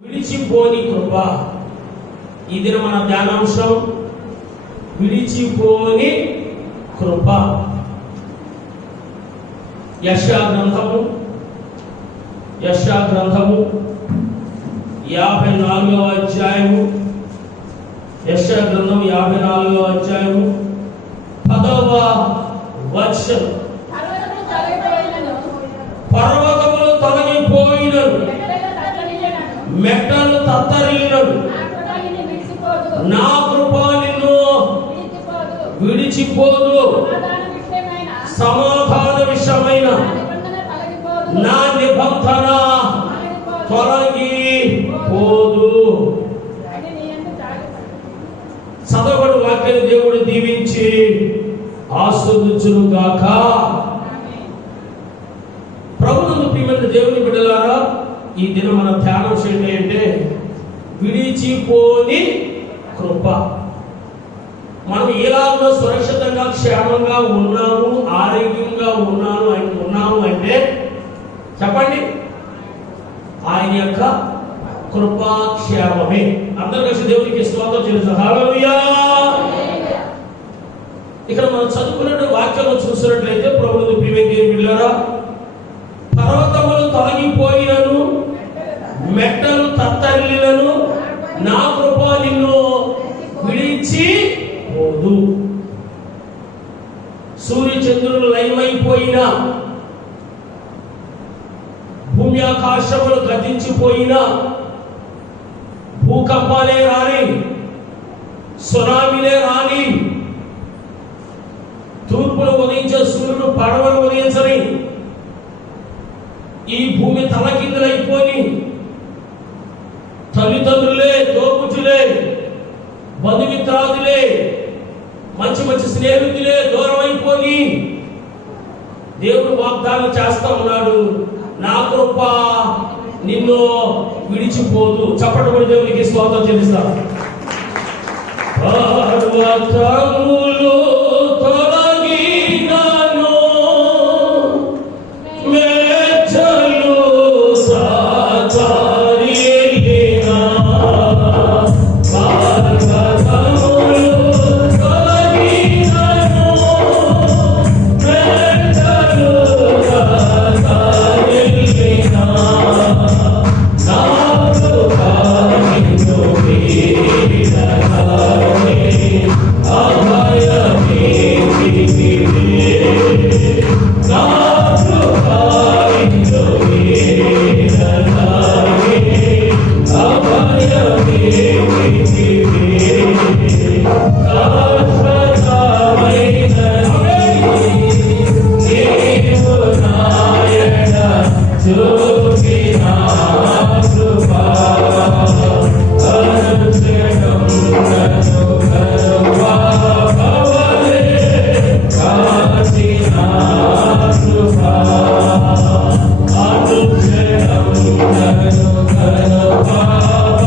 విడిచిపోని కృప. ఈ దిన మన ధ్యానాంశం విడిచిపోని కృప. యెషయా గ్రంథము 54వ అధ్యాయము. యెషయా గ్రంథం 54వ అధ్యాయము 10వ వచనం. పర్వతములు తొలగిపోయినను, మెట్టలు తత్తరిల్లినను, నా కృప నిన్ను విడిచిపోదు. సమాధాన విషయమైన నా నిబంధన తొలగిపోదు. చదవడు వాక్యం దేవుడు దీవించి ఆస్వాదించును గాక. ప్రభువును ప్రియమైన దేవుని బిడ్డలారా, ఈ దినం మన ధ్యానం ఏంటి అంటే విడిచిపోని కృప. మనం ఎలాగో సురక్షితంగా క్షేమంగా ఉన్నాము, ఆరోగ్యంగా ఉన్నాము అంటే చెప్పండి, ఆయన యొక్క కృపాక్షేమమే. అందరూ కలిసి దేవునికి స్తోత్రం చెల్లిస్తాం. హల్లెలూయా. ఇక్కడ మనం చదువుకున్నట్టు వాక్యాలు చూసినట్లయితే ప్రభువును ప్రియమైన దేవుని బిడ్డలారా, పర్వతములు తొలగిపోయినను, మెట్టలు తత్తరిల్లినను, నా కృప నిన్ను విడిచిపోదు. సూర్య చంద్రులు లయమైపోయినా, భూమి ఆకాశములు గతించిపోయినా, భూకంపాలే రాని, సునామీలే రాని, తూర్పులు ఉదయించే సూర్యుడు పడవలు ఉదయించని, ఈ భూమి తలకిందులైపోయి తల్లిదండ్రులే, తోబుట్టులే, బంధుమిత్రాదులే, మంచి మంచి స్నేహితులే దూరం అయిపోయి దేవుడు వాగ్దానం చేస్తా ఉన్నాడు, నా కృప నిన్ను విడిచిపోదు. చప్పటి కూడా దేవునికి స్తోత్రం చెల్లిస్తాను. పర్వతములు తొలగినను, మెట్టలు తత్తరిల్లినా, పర్వతములు తొలగినను, మెట్టలు తత్తరిల్లినా, నా కృప నిన్ను విడిచిపోదు. అభయమే నా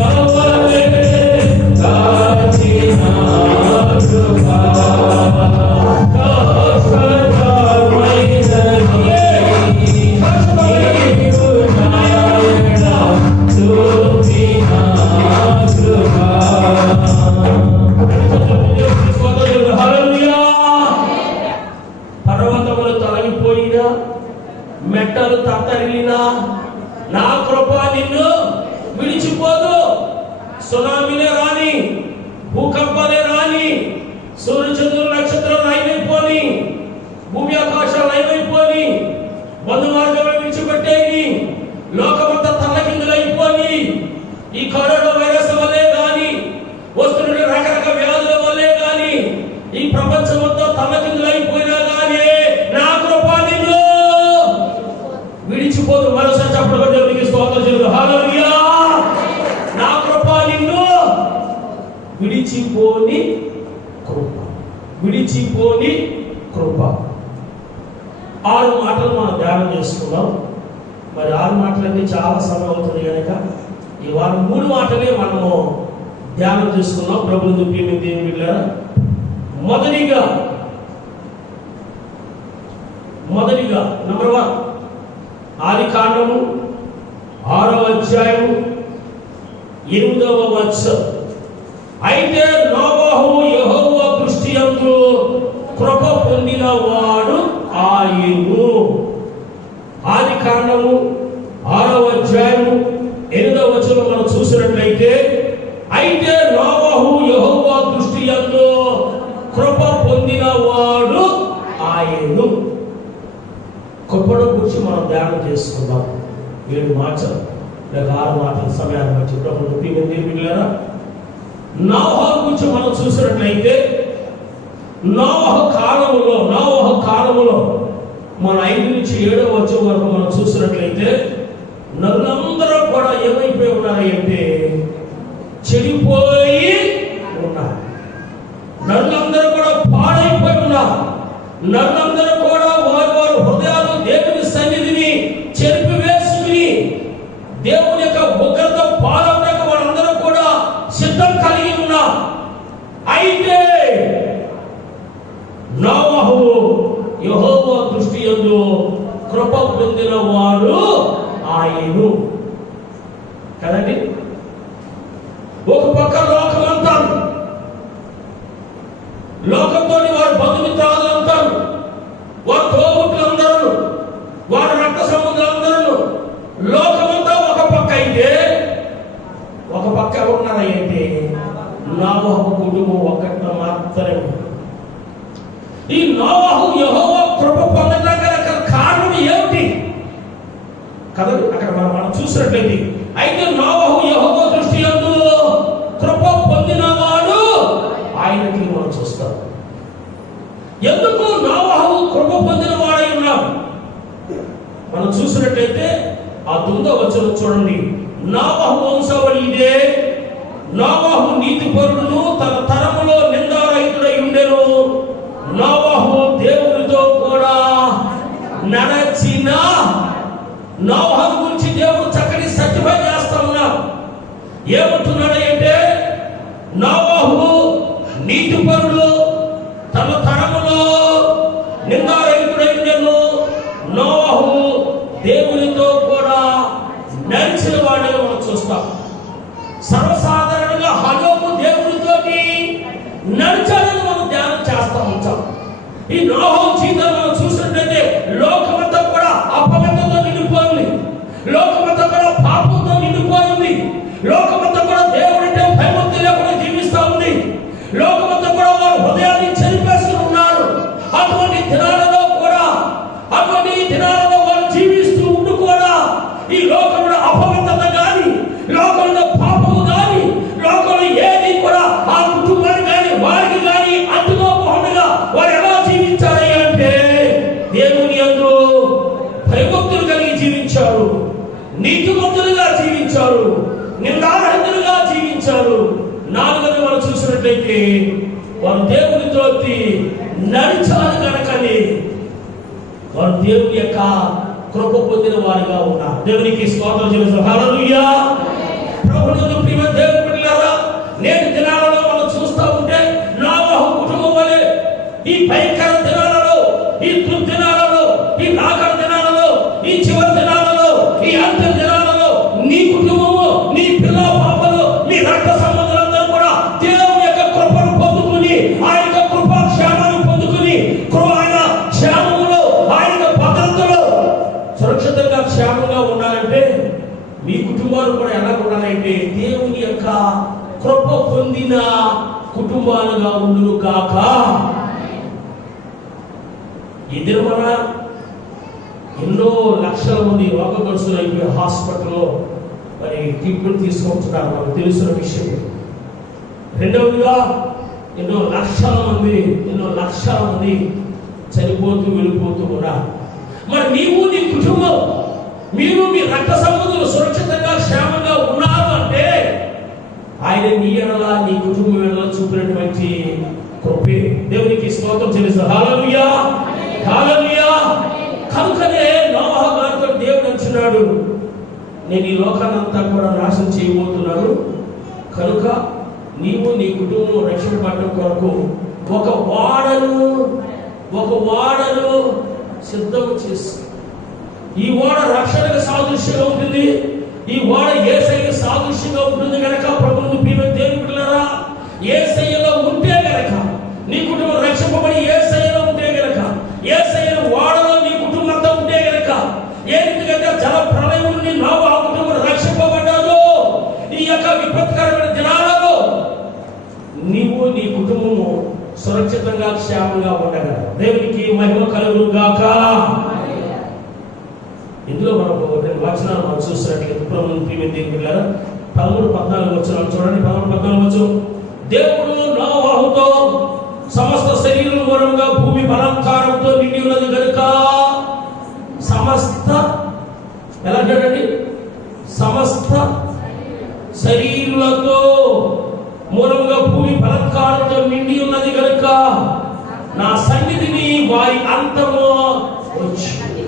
కృప నిన్ను విడిచిపోదు. అభయమే మెట్టలు తత్తరిల్లినా, నా కృప నిన్ను విడిచిపోదు. సునామీలే రాని, భూకంపాలే రాని, సూర్యచంద్రుల నక్షత్రం లయమైపోని, భూమి ఆకాశాలు లయమైపోని, బంధు మార్గంలో విడిచిపెట్టేది, లోకమంతా తల్లకిందులైపోని, ఈ కరోనా వైరస్ వల్లే గాని, వస్తున్న రకరకాల వ్యాధుల వల్లే గాని, ఈ ప్రపంచం మొత్తం తల్లకిందులైపోయినా గానీ నా కృప నిన్ను విడిచిపోదు. మరోసారి చెప్పడం దేవునికి స్తోత్రం చెల్లిస్తాం. హల్లెలూయా. నా కృప నిన్ను విడిచిపోని కృప. విడిచిపోని కృప. 6 మాటలు మనం ధ్యానం చేసుకున్నాం. మరి 6 మాటలన్నీ చాలా సమయం అవుతుంది కనుక ఈ వారం 3 మాటలే మనము ధ్యానం చేసుకున్నాం. ప్రభువును ప్రియమైన దేవుని బిడ్డలారా, మొదటిగా నంబర్ 1 ఆదికాండము 6వ అధ్యాయము 8వ వచనం. అయితే నోవహు యెహోవా దృష్టి యందు కృప పొందిన వాడు ఆయను. ఆదికాండము 6వ అధ్యాయము 8వ వచనం మనం చూసినట్లయితే, అయితే నోవహు యెహోవా దృష్టి యందు కృప పొందిన వాడు ఆయను. కృపను గురించి మనం ధ్యానం చేసుకుందాం. 7 మాటలు లేక 6 మాటల సమయాన్ని బట్టి ప్రభుత్వం తీర్పిల్లారా. నోవహు గురించి మనం చూసినట్లయితే, నోవహు కాలములో మన 5 నుంచి 7వ వచనం వరకు మనం చూసినట్లయితే, నరులందరూ కూడా ఏమైపోయి ఉన్నాయి అంటే చెడిపోయి ఉన్నారు. నరులందరూ కూడా పాడైపోయి ఉన్నారు. నరులందరూ కూడా వారి హృదయాలు దేవుని సన్నిధిని చెరిపివేసుకుని దేవుని యొక్క ఉగ్రత పాలనకు వాళ్ళందరూ కూడా సిద్ధం కలిగి ఉన్నారు. అయితే నోవహు యెహోవా దృష్టి యందు కృప పొందిన వాడు ఆయను. కదండి. ఒక పక్క లోకం అంటారు, లోకంతో వారు బంధుమిత్రాలు అంటారు, వారు తోబుట్టులందరూ, వారి రక్త సంబంధాలందరూ, లోకమంతా ఒక పక్క అయితే, ఒక పక్క ఎవరున్నారంటే నోవహు కుటుంబం ఒక్కటి మాత్రమే. ఈ నోవహు యెహోవా కృప పొందడానికి కారణం ఏమిటి కదా? అక్కడ మనం చూసినట్లయితే, అయితే నోవహు యెహోవా దృష్టి యందు కృప పొందినవాడు ఆయనకి మనం చూస్తాం. ఎందుకు నోవహు కృప పొందిన వాడై ఉన్నాడు? మనం చూసినట్లయితే ఆ 9వ వచనం చూడండి. నోవహు వంశావళి ఇదే. నోవహు నీతిపరుడును తన తరములో నిందారహితుడై ఉండెను. నోవహు దేవునితో కూడా నడచిన. నోవహు గురించి దేవుడు చక్కని సర్టిఫై చేస్తా ఉన్నాడు. ఏమంటున్నాడు అంటే, నోవహు నీతిపరుడు, తన తరములో నిందారహితుడై ఉండెను. నోవహు దేవునితో కూడా నడిచిన వాడే మనం చూస్తాం. సర్వసాధారణంగా హనోకు దేవునితోటి నడిచాలని మనం ధ్యానం చేస్తూ ఉంటాం. ఈ నోవహు జీవితం మనం చూసినట్లయితే లోకమంతా కూడా అపవిత్రతో నిండిపోయింది. లోకమంతా కూడా పాపంతో నిండిపోయింది. లోకమంతా కూడా దేవుడంటే భయభక్తి లేకుండా జీవిస్తూ ఉంది. లోకమంతా కూడా వారు హృదయాన్ని చెరిపేసుకుని ఉన్నారు. అటువంటి దినాలలో వారు జీవిస్తూ ఉండి కూడా ఈ లోకంలో అపవిత్రత కానీ, లోకంలో పాపము కానీ, లోకంలో ఏది కూడా ఆ కుటుంబానికి కానీ వారికి కానీ అంటుకోకుండా వారు ఎలా జీవించాలి అంటే దేవుని యందు భయభక్తులు కలిగి జీవించారు, నీతిమంతులుగా జీవించారు, నిందారహితులుగా జీవించారు. 4వది మనం చూసినట్లయితే వారు దేవునితో నడిచారు కనుకని వారు దేవుని యొక్క కృప పొందిన వారిగా ఉన్నారు. దేవునికి స్తోత్రం చెల్లిస్తాం. హల్లెలూయా. ప్రభువునందు ప్రియ దేవుని బిడ్డలారా, నేటి దినాలలో మనం చూస్తూ ఉంటే నోవహు కుటుంబం వలె ఈ భయంకర దినాలలో, ఈ దుర్దినాలలో, ఈ రాకడ దినాలలో, ఈ చివరి దినాలలో, ఈ అంత్య దినాలలో నీ కుటుంబము, నీ పిల్ల పాపలు, నీ రక్త సంబంధాలందరూ కూడా దేవుని యొక్క కృపను పొందుకుని, ఆయన యొక్క కృపా క్షేమాన్ని పొందుకుని, ఆయన క్షేమములో, ఆయన భద్రతలో సురక్షితంగా క్షేమంగా ఉండాలంటే మీ కుటుంబాలు కూడా ఎలా ఉండాలంటే దేవుని యొక్క కృప పొందిన కుటుంబాలుగా ఉండును కాక. ఈ దినమన ఎన్నో లక్షల మంది రోగగ్రస్తులు అయిపోయి హాస్పిటల్లో మరి ట్రీట్మెంట్ తీసుకుంటున్నారు, మనకు తెలిసిన విషయం. రెండవదిగా ఎన్నో లక్షల మంది చనిపోతూ వెళ్ళిపోతూ ఉన్నారు. మరి నీవు, నీ కుటుంబం, మీరు మీ రక్త సంబంధులు సురక్షితంగా క్షేమంగా ఉన్నారు అంటే ఆయన నీ ఎడల, నీ కుటుంబం ఎడల చూపినటువంటి కృపే. దేవునికి స్తోత్రం చెల్లిస్తాం. హల్లెలూయా, హల్లెలూయా. కనుకనే నోవహు గారితో దేవుడు అంటున్నాడు, నేను ఈ లోకానంతా కూడా నాశనం చేయబోతున్నాను, కనుక నీవు నీ కుటుంబం రక్షింపబడడం కొరకు ఒక ఓడను సిద్ధం చేసి, ఈ ఓడ రక్షణకు సాదృశ్యంగా ఉంటుంది, ఈ ఓడ యేసయ్యకు సాదృశ్యంగా ఉంటుంది కనుక క్షేమంగా ఉండగలరు. దేవునికి మహిమ కలుగును గాక. ఇందులో మనకు రెండు వచనాలు మనం చూసినట్లయితే ప్రభువుని ప్రియమైన పిల్లలు 13-14 వచనాలు చూడండి. 13-14 దేవుడు నోవహుతో సమస్త శరీరం మూలంగా భూమి బలాత్కారంతో నిండి ఉన్నది కనుక సమస్త ఎలా చూడండి సమస్త శరీరులతో మూలంగా భూమి బలాత్కారంతో నిండి ఉన్నది కనుక నా సన్నిధిని వారి అంతము వచ్చింది.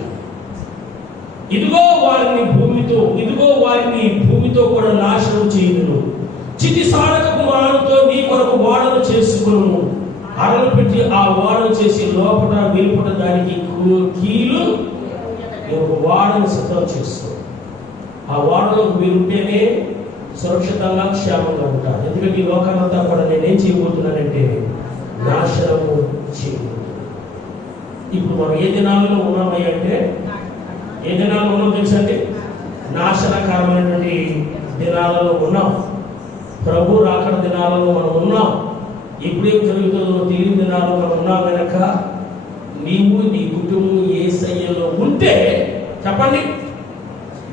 ఇదిగో వారిని భూమితో కూడా నాశనం చేయను. చితి సాధకపు వాడలతో నీ కొరకు వాడలు చేసుకును. అరలు పెట్టి ఆ వాడలు చేసి లోపల వెలుపట దానికి కీలు ఒక వాడను సిద్ధం చేస్తాం. ఆ వాడలో మీరుంటేనే సురక్షితంగా క్షేమంగా ఉంటారు. ఎందుకంటే ఈ లోకాలంతా కూడా నేనేం చేయబోతున్నానంటే నాశనము చేయబోతున్నాను. ఇప్పుడు మనం ఏ దినాలలో ఉన్నామై అంటే ఏ దినాల్లో ఉన్నాం తెలుసండి? నాశనకరమైనటువంటి దినాలలో ఉన్నాం. ప్రభు రాకడ దినాలలో మనం ఉన్నాం. ఎప్పుడేం జరుగుతుందో తెలియని దినాల్లో మనం ఉన్నాం కనుక నీవు నీ కుటుంబం యేసయ్యలో ఉంటే చెప్పండి,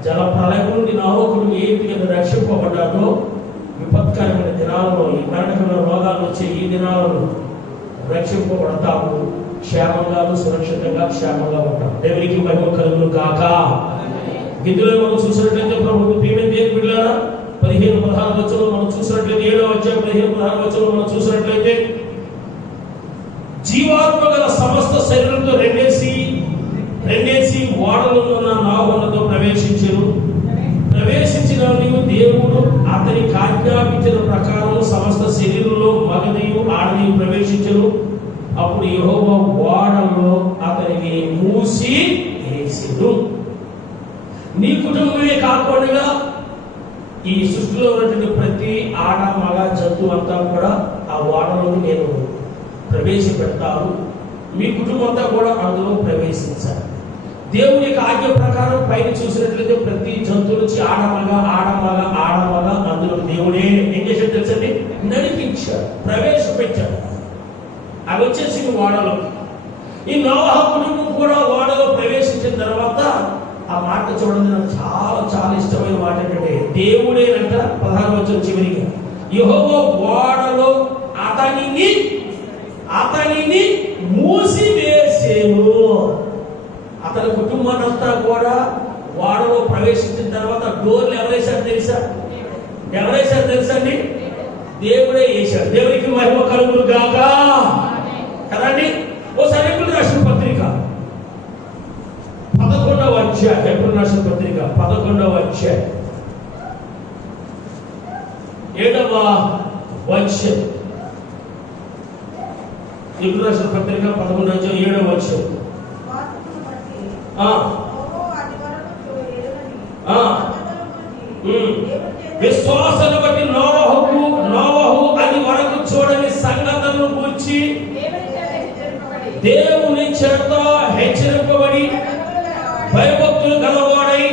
జల ప్రళయం నుండి నోవహుడు ఏ విధంగా రక్షింపబడ్డాడో విపత్కరమైన దినాలలో, ఈ మరణకరమైన రోగాలు వచ్చే ఈ దినాలను రక్షింపబడతాము. క్షేమంగాను సురక్షితంగా క్షేమంగా ఉంటాం. దేవునికి మహిమ కలుగును గాక. ఇందులో మనం చూసినట్లయితే ప్రభువు ప్రియమైన దేవుని బిడ్డలారా 15-16 వచనం మనం చూసినట్లయితే 7వ అధ్యాయం 15-16 వచనం మనం చూసినట్లయితే జీవాత్మ గల సమస్త శరీరంతో రెండేసి ఓడలో ఉన్న నోవహుతో ప్రవేశించిన దేవుడు అతనికి ఆజ్ఞాపించిన ప్రకారం సమస్త శరీరంలో మగదియు ఆడదియు ప్రవేశించను. అప్పుడు యెహోవా ఓడలో అతనిని మూసి వేసెను. నీ కుటుంబమే కాకుండా ఈ సృష్టిలో ఉన్నటువంటి ప్రతి ఆడ మగ జంతువు అంతా కూడా ఆ ఓడలోకి నేను ప్రవేశపెడతాను. మీ కుటుంబం అంతా కూడా అందులో ప్రవేశించాలి. దేవుని యొక్క ఆజ్ఞ ప్రకారం పైన చూసినట్లయితే ప్రతి జంతువు నుంచి ఆడమగ అందులో దేవుడే ఏం చేశాడు తెలుసండి? నడిపించాడు, ప్రవేశపెట్టాడు. అవి వచ్చేసి ఓడలో. ఈ నోవహు కుటుంబం కూడా ఓడలో ప్రవేశించిన తర్వాత ఆ మాట చూడండి, నాకు చాలా చాలా ఇష్టమైన మాట ఏంటంటే దేవుడేనంట 16వ వచనం చివరిగా యెహోవా ఓడలో అతనిని మూసివేసేను. అతని కుటుంబానంతా కూడా ఓడలో ప్రవేశించిన తర్వాత డోర్లు ఎవరేశారు తెలుసా అండి? దేవుడే వేశాడు. దేవునికి మహిమ కలుగును గాక కదండి. ఓసారి ఎప్పుడు రాసిన పత్రిక 11వ అధ్యాయం, ఎప్పుడు రాసిన పత్రిక 11వ అధ్యాయం 7వ వచనం, ఎప్పుడు రాసిన పత్రిక 11వ అధ్యాయం 7వ వచనం. విశ్వాసాన్ని బట్టి నోవహు అది వరకు చూడని సంగతులను గురించి దేవుని చేత హెచ్చరింపబడి భయభక్తులు గలవాడై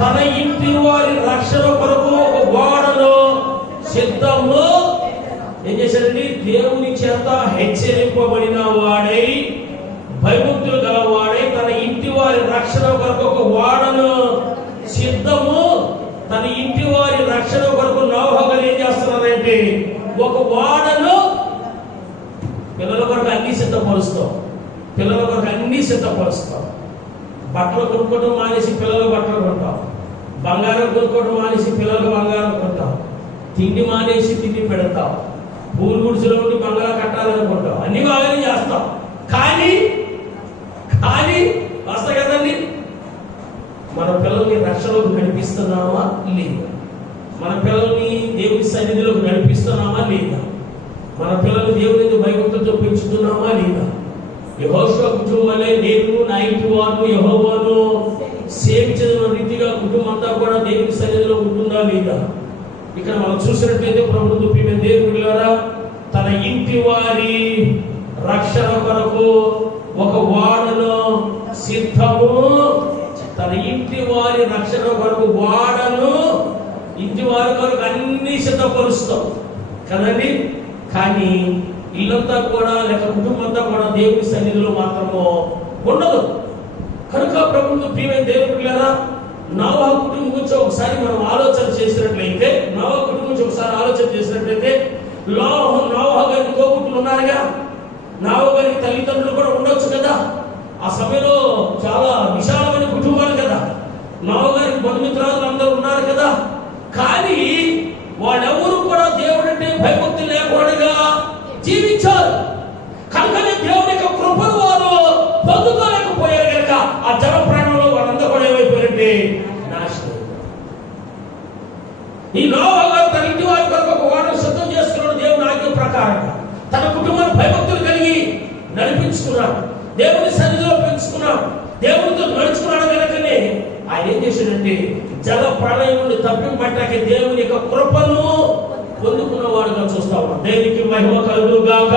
తన ఇంటి వారి రక్షణ కొరకు ఒక ఓడను సిద్ధము ఏం చేశాడండి? దేవుని చేత హెచ్చరింపబడిన వాడై భయభక్తులు గలవాడై తన ఇంటి వారి రక్షణ కొరకు ఒక ఓడను సిద్ధము. తన ఇంటి వారి రక్షణ కొరకు నోవహు ఏం చేస్తున్నారంటే ఒక ఓడను పిల్లల కొరకు అన్ని సిద్ధపరుస్తాం. బట్టలు కొనుక్కోవడం మానేసి పిల్లలకు బట్టలు కొంటాం. బంగారం కొనుక్కోవడం మానేసి పిల్లలకు బంగారం కొంటాం. తిండి మానేసి తిండి పెడతాం. పూలు గుడిసెలో ఉండి బంగాళా కట్టాలనుకుంటాం. అన్ని బాగానే చేస్తాం. కానీ వస్తా కదండి, మన పిల్లల్ని రక్షణలోకి నడిపిస్తున్నామా లేదా? మన పిల్లల్ని దేవుని సన్నిధిలోకి నడిపిస్తున్నామా లేదా? మన పిల్లల్ని దేవుని భయభక్తులతో పెంచుతున్నామా లేదా? యెహోషువ కుటుంబాలే నేను నా ఇంటి వారు యెహోవాను సేవించిన రీతిగా కుటుంబం అంతా కూడా దేవుని సన్నిధిలో ఉంటుందా లేదా? ఇక్కడ మనం చూసినట్లయితే ప్రభుత్వ ప్రియమైన దేవుని బిడ్డలారా, తన ఇంటి వారి రక్షణ కొరకు ఒక ఓడను సిద్ధము. తన ఇంటి వారి రక్షణ కొరకు ఓడను ఇంటి వారి కొరకు అన్ని సిద్ధపరుస్తాం కదండి. కానీ ఇల్లంతా కూడా లేక కుటుంబం అంతా కూడా దేవుని సన్నిధిలో మాత్రము ఉండదు. కనుక ప్రభుత్వం ప్రియమైన దేవుని పిల్లరా, నోవహు కుటుంబం గురించి ఒకసారి మనం ఆలోచన చేసినట్లయితే నోవహు గారికి తోబుట్టులు ఉన్నారుగా, నోవహు గారికి తల్లిదండ్రులు కూడా ఉండొచ్చు కదా. ఆ సమయంలో చాలా విశాలమైన కుటుంబాలు కదా, నోవహు గారికి బంధుమిత్రాలు అందరూ ఉన్నారు కదా. కానీ వాళ్ళెవరూ కూడా దేవుడు అంటే భయభక్తి లేకుండా జీవించారు. కనుకనే దేవుని యొక్క కృపను వారు పొందుకోలేకపోయారు కనుక ఆ జల ప్రాణంలో వాళ్ళందరూ కూడా ఏమైపోయారంటే నాశనం. ఈ నోవహు గారు తన ఇంటి వారి కొరకు ఒక ఓడను సిద్ధం చేసుకున్నాడు. దేవుని ఆజ్ఞ ప్రకారంగా తన కుటుంబాన్ని భయభక్తులు కలిగి నడిపించుకున్నాడు, దేవుని సన్నిధిలో పెంచుకున్నాడు, దేవునితో నడుచుకున్నాడు. కనుకనే ఆయన ఏం చేశాడంటే జల ప్రళయం నుండి తప్పింపట్టాకే దేవుని యొక్క కృపను పొందుకున్నవాడుగా చూస్తా ఉన్నాం. దేవునికి మహిమ కలుగుగాక.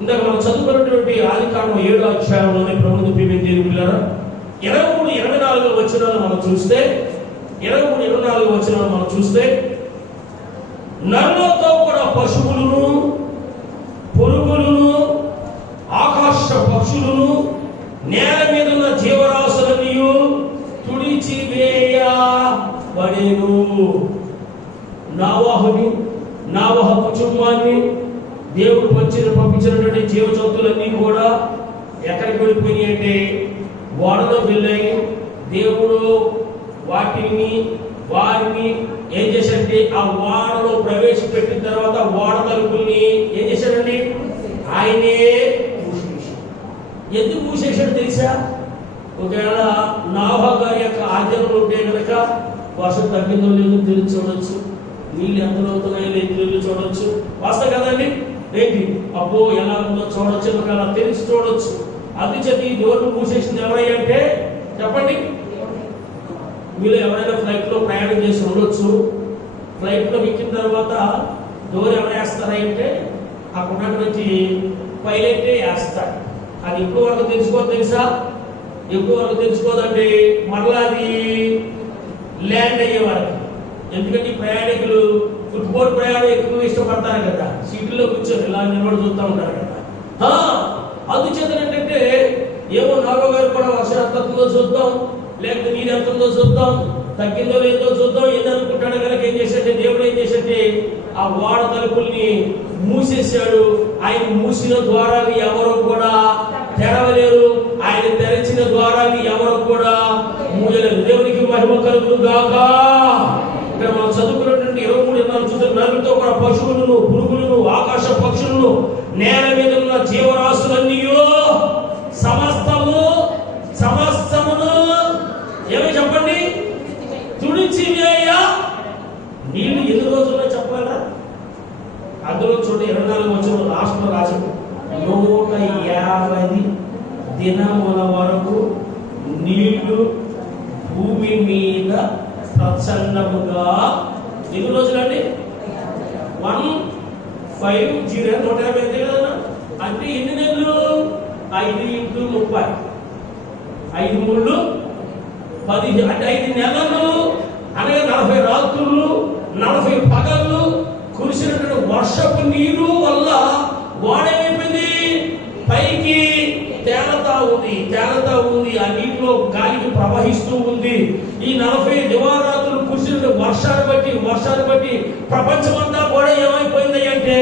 ఇందాక మనం చదువుకున్నటువంటి ఆదికాండం 7వ అధ్యాయంలోనే ప్రభువుని ప్రియమైన దేవుని పిల్లరా 23-24 వచనాలు మనం చూస్తే 23-24 వచనాలు మనం చూస్తే నరులతో కూడా పశువులను, పురుగులను, ఆకాశ పక్షులను, నేల మీద ఉన్న జీవరాశులని తుడిచివేయబడెను. నోవహు కుటుంబాన్ని దేవుడు పంపించినటువంటి జీవ జంతువులన్నీ కూడా ఎక్కడికి వెళ్ళిపోయినాయి అంటే ఓడలో వెళ్ళాయి. దేవుడు వారిని ఏం చేశాడంటే ఆ ఓడలో ప్రవేశపెట్టిన తర్వాత ఓడ తలుపుల్ని ఏం చేశాడండి ఆయనే మూసేశాడు. ఎందుకు మూసేశాడు తెలుసా? ఒకవేళ నోవహు గారి యొక్క ఆజ్ఞలు ఉంటే కనుక వర్షం తగ్గిందో లేదో తెలిసి చూడొచ్చు, నీళ్ళు ఎంత అవుతున్నాయో లేదు చూడొచ్చు. వాస్తవం కదండి. ఏంటి అబ్బో ఎలా ఉందో చూడొచ్చు, అలా తెలిసి చూడొచ్చు. అందుచేత ఈ డోర్లు మూసేసింది ఎవరయ్యా అంటే చెప్పండి. మీరు ఎవరైనా ఫ్లైట్లో ప్రయాణం చేసి ఉండొచ్చు. ఫ్లైట్లో ఎక్కిన తర్వాత డోర్ ఎవరు వేస్తారా అంటే అక్కడ ఉన్నటువంటి పైలటే వేస్తాడు. అది ఎప్పుడు వరకు తెలుసుకోదు తెలుసా? ఎప్పుడు వరకు తెలుసుకోదండి మరలా అది ల్యాండ్ అయ్యే వరకు. ఎందుకంటే ప్రయాణికులు ఫుట్బాల్ ప్రయాణం ఎక్కువ ఇష్టపడతారు కదా, సీట్లో కూర్చొని ఇలా నిలబడి చూస్తూ ఉంటారు కదా. అందుచేత ఏంటంటే ఏమో నోవహు గారు కూడా వర్షం ఎంత ఉందో చూద్దాం, లేకపోతే నీరు ఎంత ఉందో చూద్దాం, తగ్గిందో లేదో చూద్దాం ఏది అనుకుంటాడు కనుక ఏం చేశాడంటే దేవుడు ఏం చేశాడంటే ఆ ఓడ తలుపుల్ని మూసేశాడు. ఆయన మూసిన ద్వారాన్ని ఎవరు కూడా తెరవలేరు, ఆయన తెరచిన ద్వారాన్ని ఎవరు కూడా మూయలేరు. దేవునికి మహిమ కలుగుగాక. ఇక్కడ మనం చదువుకున్నటువంటి 23 చూసిన నరులతో కూడా పశువులను, పురుగులను, ఆకాశ పక్షులను, నేల మీద ఉన్న జీవరాశులన్నీ సమస్తమును ఏమి చెప్పండి తుడిచివేయ. నీళ్లు ఎన్ని రోజుల్లో చెప్పగలరా? అందులో చూడండి 24 వచ్చిన రాష్ట్ర రాజు 150 దినముల వరకు నీళ్లు భూమి మీద ప్రచండముగా. ఎన్ని రోజులండి? 150 150 కదా. అంటే ఎన్ని నెలలు? 5 × 30 5 3 10 అంటే 5 నెలలు అనగా 40 రాత్రులు 40 పగళ్ళు కురిసినటువంటి వర్షపు నీరు వల్ల గోడైపోయింది, పైకి తేలతా ఉంది. ఆ నీటిలో గాలికి ప్రవహిస్తూ ఉంది. ఈ 40 దివారాత్రులు కురిసిన వర్షాన్ని బట్టి ప్రపంచమంతా కూడా ఏమైపోయింది అంటే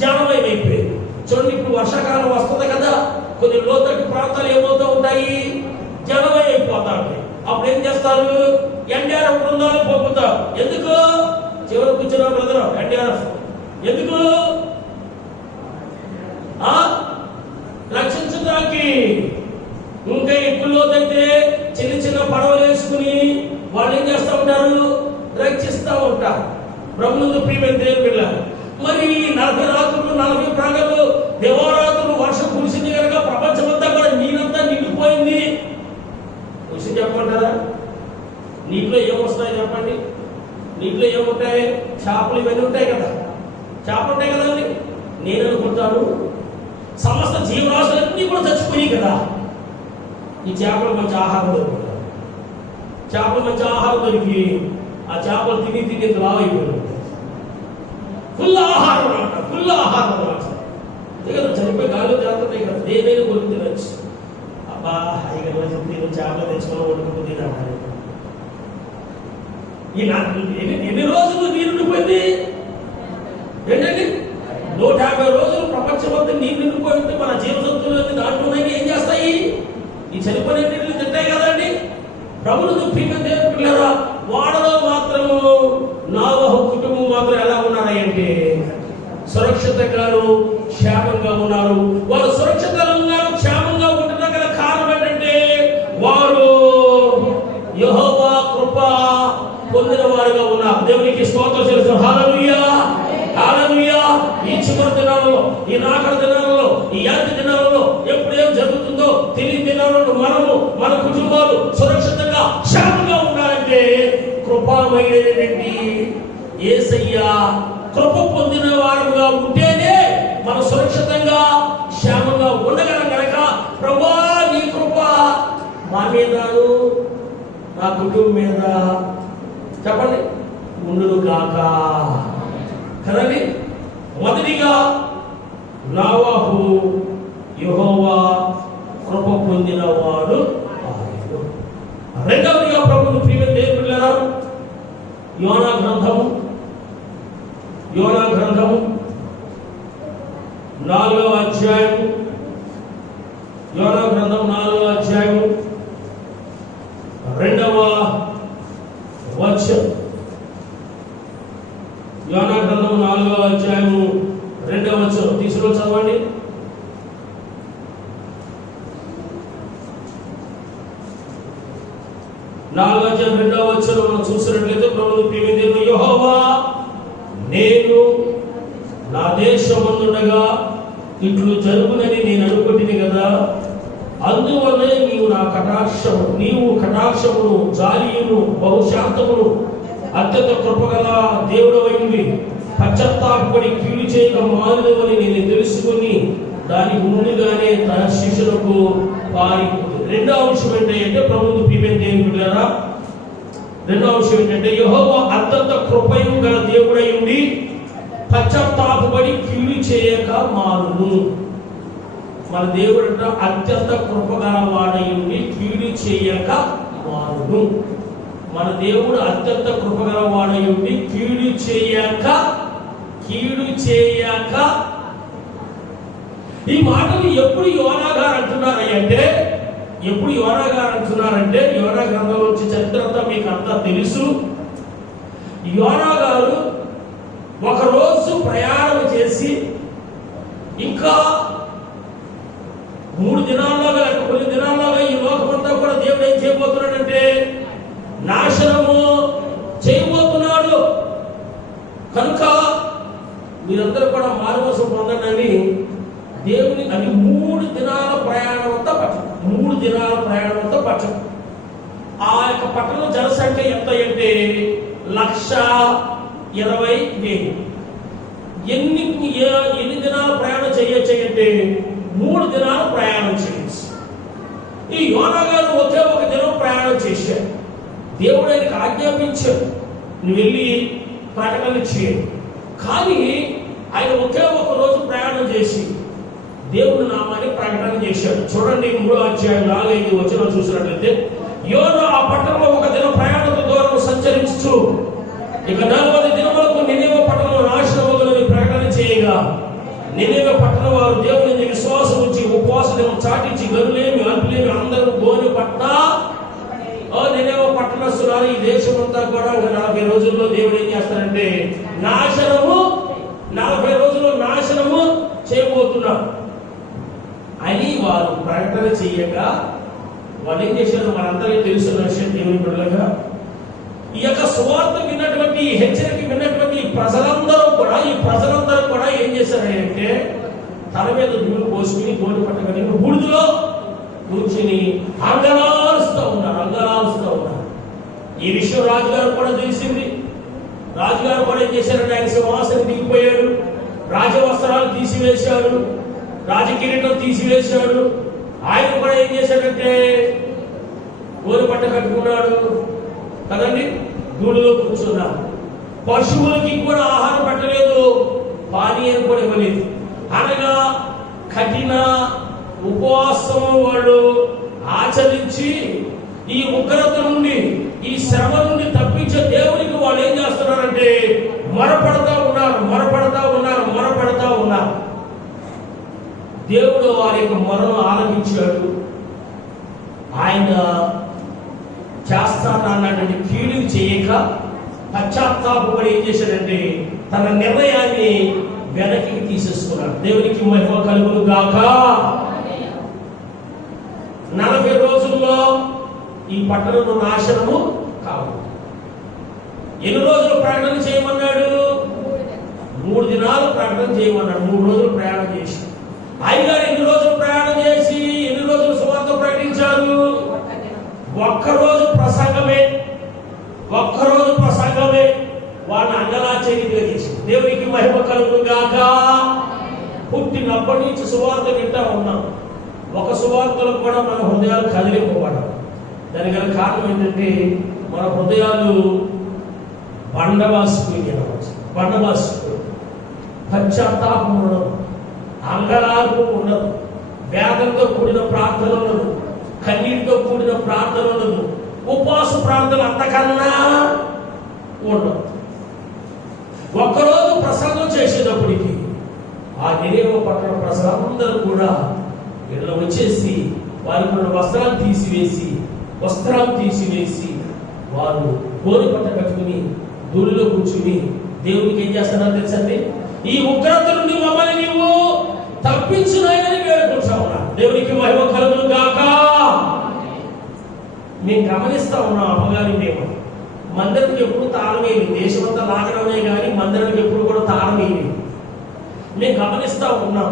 జలమయమైపోయింది. చూడండి, ఇప్పుడు వర్షాకాలం వస్తుంది కదా, కొన్ని లోతట్టు ప్రాంతాలు ఏమవుతూ ఉంటాయి, జలమయమైపోతా ఉంటాయి. అప్పుడు ఏం చేస్తారు? ఎన్డీఆర్ఎఫ్ బృందాలు పంపుతారు. ఎందుకు? చివరి కూర్చున్న బ్రదర్ ఎన్డీఆర్ఎఫ్ ఎందుకు? రక్షించడానికి. ఇంకా ఎక్కువ లోతైతే చిన్న పడవలు వేసుకుని వాళ్ళు ఏం చేస్తూ ఉంటారు? రక్షిస్తూ ఉంటారు. ప్రభువును ప్రియమైన దేవుని పిల్లలు, మరి 40 రాత్రులు 40 ప్రాంతాలు దివారాత్రులు వర్షం కురిసింది కనుక ప్రపంచమంతా కూడా నీరంతా నిండిపోయింది. విషయం చెప్పమంటారా? నీటిలో ఏమొస్తాయి చెప్పండి? నీటిలో ఏముంటాయి? చేపలు ఇవన్నీ ఉంటాయి కదా, చేపలు ఉంటాయి కదండి. నేను అనుకుంటాను సమస్త జీవరాశులన్నీ కూడా చచ్చిపోయి కదా. ఈ చేపలు మంచి ఆహారం దొరుకుతాయి. చేపలు మంచి ఆహారం దొరికి ఆ చేపలు తిని లావైపోయి ఫుల్ ఆహారం అన్నమాట. ఫుల్ ఆహారం అన్నమాట. అంతే కదా, చనిపోయి గాల్లో జాగ్రత్త కదా, దేనైనా కొడుకు తినచ్చు. అబ్బా హాయిగా రోజు తిను, చేపలు తెచ్చుకొని వండుకుంటూ తినాలి. ఎన్ని రోజులు నీరు నిండిపోయింది ఏంటండి? 150 రోజులు ప్రపంచం అంతా నీరు నిండిపోయింది. మన జీవజంతువులన్నీ దాంట్లోనే ఏం చేస్తాయి? ఈ చనిపోయిన నీళ్ళు తింటాయి కదండి. ప్రభువును ప్రియమైన వాడలో మాత్రము నోవహు కుటుంబం మాత్రం ఎలా ఉన్నారంటే సురక్షితంగాను క్షేమంగా ఉన్నారు. వారు సురక్షితంగా క్షేమంగా ఉంటున్న గల కారణం ఏంటంటే వారు యెహోవా కృప పొందిన వారుగా ఉన్నారు. దేవునికి స్తోత్రం చెల్లిస్తాం. హల్లెలూయా, హల్లెలూయా. ఈ చివరి దినాలలో, ఈ రాకడ దినాలలో, ఈ యాంత్రిక దినాలలో ఎప్పుడేం జరుగుతుందో తెలియని దినాలలో మనము మన కుటుంబాలు సురక్షితంగా క్షేమంగా ఉండాలంటే కృపామయుడైనటువంటి యేసయ్య కృప పొందిన వారుగా ఉంటేనే మనం సురక్షితంగా క్షేమంగా ఉండగలం. కనుక ప్రభువా నీ కృప మా మీదను నా కుటుంబం మీద చెప్పండి ఉండును గాక కదండి. మొదటిగా నోవహు యెహోవా కృప పొందిన వాడు. రెండవదిగా ప్రభువును ప్రియమైన దేవుని బిడ్డలారా, యోనా గ్రంథము 4వ అధ్యాయము, యోనా గ్రంథం 4వ అధ్యాయము 2వ వచనం. యోనా గ్రంథం 4వ అధ్యాయము 2వ వచనం తీసుకుని చదవండి. నాలుగో అధ్యాయం 2వ వచనం మనం చూసినట్లయితే ప్రభువు ప్రియమైన దేవుడు, యెహోవా నేను నా దేశమందుండగా ఇట్లు జరుగునని నేను అనుకుంటుని కదా, అందువల్లే నీవు కటాక్షమును జాలియును బహుశాంతమును అత్యంత కృపగల దేవుడవైంది పశ్చాత్తాపడి కీడు చేయక మానవని నేను తెలుసుకుని దానికి ముందుగానే తన శిష్యులకు పారి. రెండో అంశం ఏంటంటే ప్రభువు ప్రియమైన దేవుని బిడ్డలారా, రెండో అంశం ఏంటంటే యెహోవా అత్యంత కృపయు గల దేవుడై ఉండి పశ్చాత్తాపడి కీడు చేయక మానును. మన దేవుడు అత్యంత కృపగల వాడై ఉండి కీడు చేయక మానును. మన దేవుడు అత్యంత కృపగల వాడై ఉండి కీడు చేయక ఈ మాటలు ఎప్పుడు యోనా గారు అంటున్నారంటే యోనా గ్రంథంలో వచ్చే చరిత్ర అంతా మీకు అంతా తెలుసు. యోనా గారు ఒకరోజు ప్రయాణం చేసి ఇంకా 3 దినాల్లోగా కొన్ని దినాల్లోగా ఈ లోకమంతా కూడా దేవుడు ఏం చేయబోతున్నాడంటే నాశనము చేయబోతున్నాడు. కనుక మీరందరూ కూడా మారుమోసం పొందండి. దేవుని అది 3 దినాల ప్రయాణం అంతా పట్టణం. ఆ యొక్క పట్టణం జనసంఖ్య ఎంత అంటే 1,20,000. ఎన్ని దినాల ప్రయాణం చేయొచ్చు అంటే 3 దినాలు ప్రయాణం చేయొచ్చు. ఈ యోనా గారు ఒకే ఒక దినం ప్రయాణం చేశారు. దేవుడు ఆయనకు ఆజ్ఞాపించాడు, నువ్వు వెళ్ళి ప్రకటన చేయాలి. కానీ ఆయన ఒకే ఒక రోజు ప్రయాణం చేసి దేవుని నామాన్ని ప్రకటన చేశాడు. చూడండి 3వ అధ్యాయం 4-5 వచనం చూసినట్లయితే, యోనా ఆ పట్టణంలో ఒక దినం ప్రయాణంతో దూరం సంచరించు ఇక 40 దినములకు నినివే పట్టణంలో నాశనమగునని ప్రకటన చేయగా, నినివే పట్టణం వారు దేవుని విశ్వాసం ఉంచి ఉపవాసం చాటించి గనులేమి అల్పులేమి అందరూ గోని పట్ట నినివే పట్టణస్తున్నారు. ఈ దేశం అంతా కూడా 40 రోజుల్లో దేవుడు ఏం చేస్తారంటే 40 రోజుల్లో నాశనము చేయబోతున్నారు అని వారు ప్రకటన చేయగా, వాళ్ళు ఏం చేశారు మనందరికీ తెలుసున్న విషయం. దేవుని బిడ్డలుగా ఈ యొక్క సువార్త విన్నటువంటి హెచ్చరిక విన్నటువంటి ప్రజలందరూ కూడా ఏం చేశారంటే తల మీద ధూళి పోసుకుని గోడి పట్టకని బూడిదలో కూర్చుని అంగలారుస్తూ ఉన్నారు. ఈ విషయం రాజుగారు కూడా తెలిసింది. రాజుగారు కూడా ఏం చేశారంటే ఆయన సింహాసనం దిగిపోయాడు, రాజవస్త్రాలు తీసివేశాడు, రాజకిరీటం తీసివేశాడు. ఆయన కూడా ఏం చేశాడంటే గోరి పట్ట కట్టుకున్నాడు కదండి, ధూళిలో కూర్చున్నాడు. పశువులకి కూడా ఆహారం పెట్టలేదు, పానీయం కూడా ఇవ్వలేదు. అనగా కఠిన ఉపవాసం వాళ్ళు ఆచరించి ఈ ఉగ్రత నుండి, ఈ శ్రమ నుండి తప్పించే దేవునికి వాళ్ళు ఏం చేస్తున్నారంటే మొరపెడతా ఉన్నారు. దేవుడు వారి యొక్క మొరను ఆలకించాడు. ఆయన చేస్తానన్నటువంటి కీడుని చేయక పశ్చాత్తాపడి ఏం చేశాడంటే తన నిర్ణయాన్ని వెనక్కి తీసేసుకున్నాడు. దేవునికి మహిమ కలుగును గాక. 40 రోజుల్లో ఈ పట్టణంలో నాశనము కావు. ఎన్ని రోజులు ప్రకటన చేయమన్నాడు? 3 దినాలు ప్రకటన చేయమన్నాడు. 3 రోజులు ప్రయాణం చేసి ఆయనగారు ఎన్ని రోజులు ప్రయాణం చేసి ఎన్ని రోజులు సువార్త ప్రకటించారు? ఒక్కరోజు ప్రసంగమే వాళ్ళని అంగలాచరిగా చేసి దేవునికి మహిమ కలుగును గాక. పుట్టినప్పటి నుంచి సువార్త వింటా ఉన్నాం. ఒక సువార్తలకు కూడా మన హృదయాలు కదిలిపోవడం. దానికి గల కారణం ఏంటంటే మన హృదయాలు బండవాసిపోయి పశ్చాత్తాపం ఉండదు, అంగలార్పు ఉండదు, వేదంతో కూడిన ప్రార్థన ఉండదు, కన్నీటితో కూడిన ప్రార్థన ఉండదు, ఉపవాస ప్రార్థన అంతకన్నా ఉండదు. ఒక్కరోజు ప్రసంగం చేసేటప్పటికి ఆ నినేవ పట్టణ ప్రజలందరూ కూడా ఇలా వచ్చేసి వారికి ఉన్న వస్త్రాలు తీసివేసి వారు గోరి పట్ట కట్టుకుని దూరిలో కూర్చుని దేవునికి ఏం చేస్తున్నారో తెలుసండి, ఈ ఉగ్రత నుండి మమ్మల్ని నీవు తప్పించునాయని వేడుకుంటా ఉన్నా. దేవునికి మహిమ కలుగును గాక. మేము గమనిస్తా ఉన్నాం అమ్మగారి మేము మందిరానికి ఎప్పుడు తాళమేది, దేశమంతా లాగడమే కానీ మందిరానికి ఎప్పుడు కూడా తాళమేది. మేము గమనిస్తా ఉన్నాం.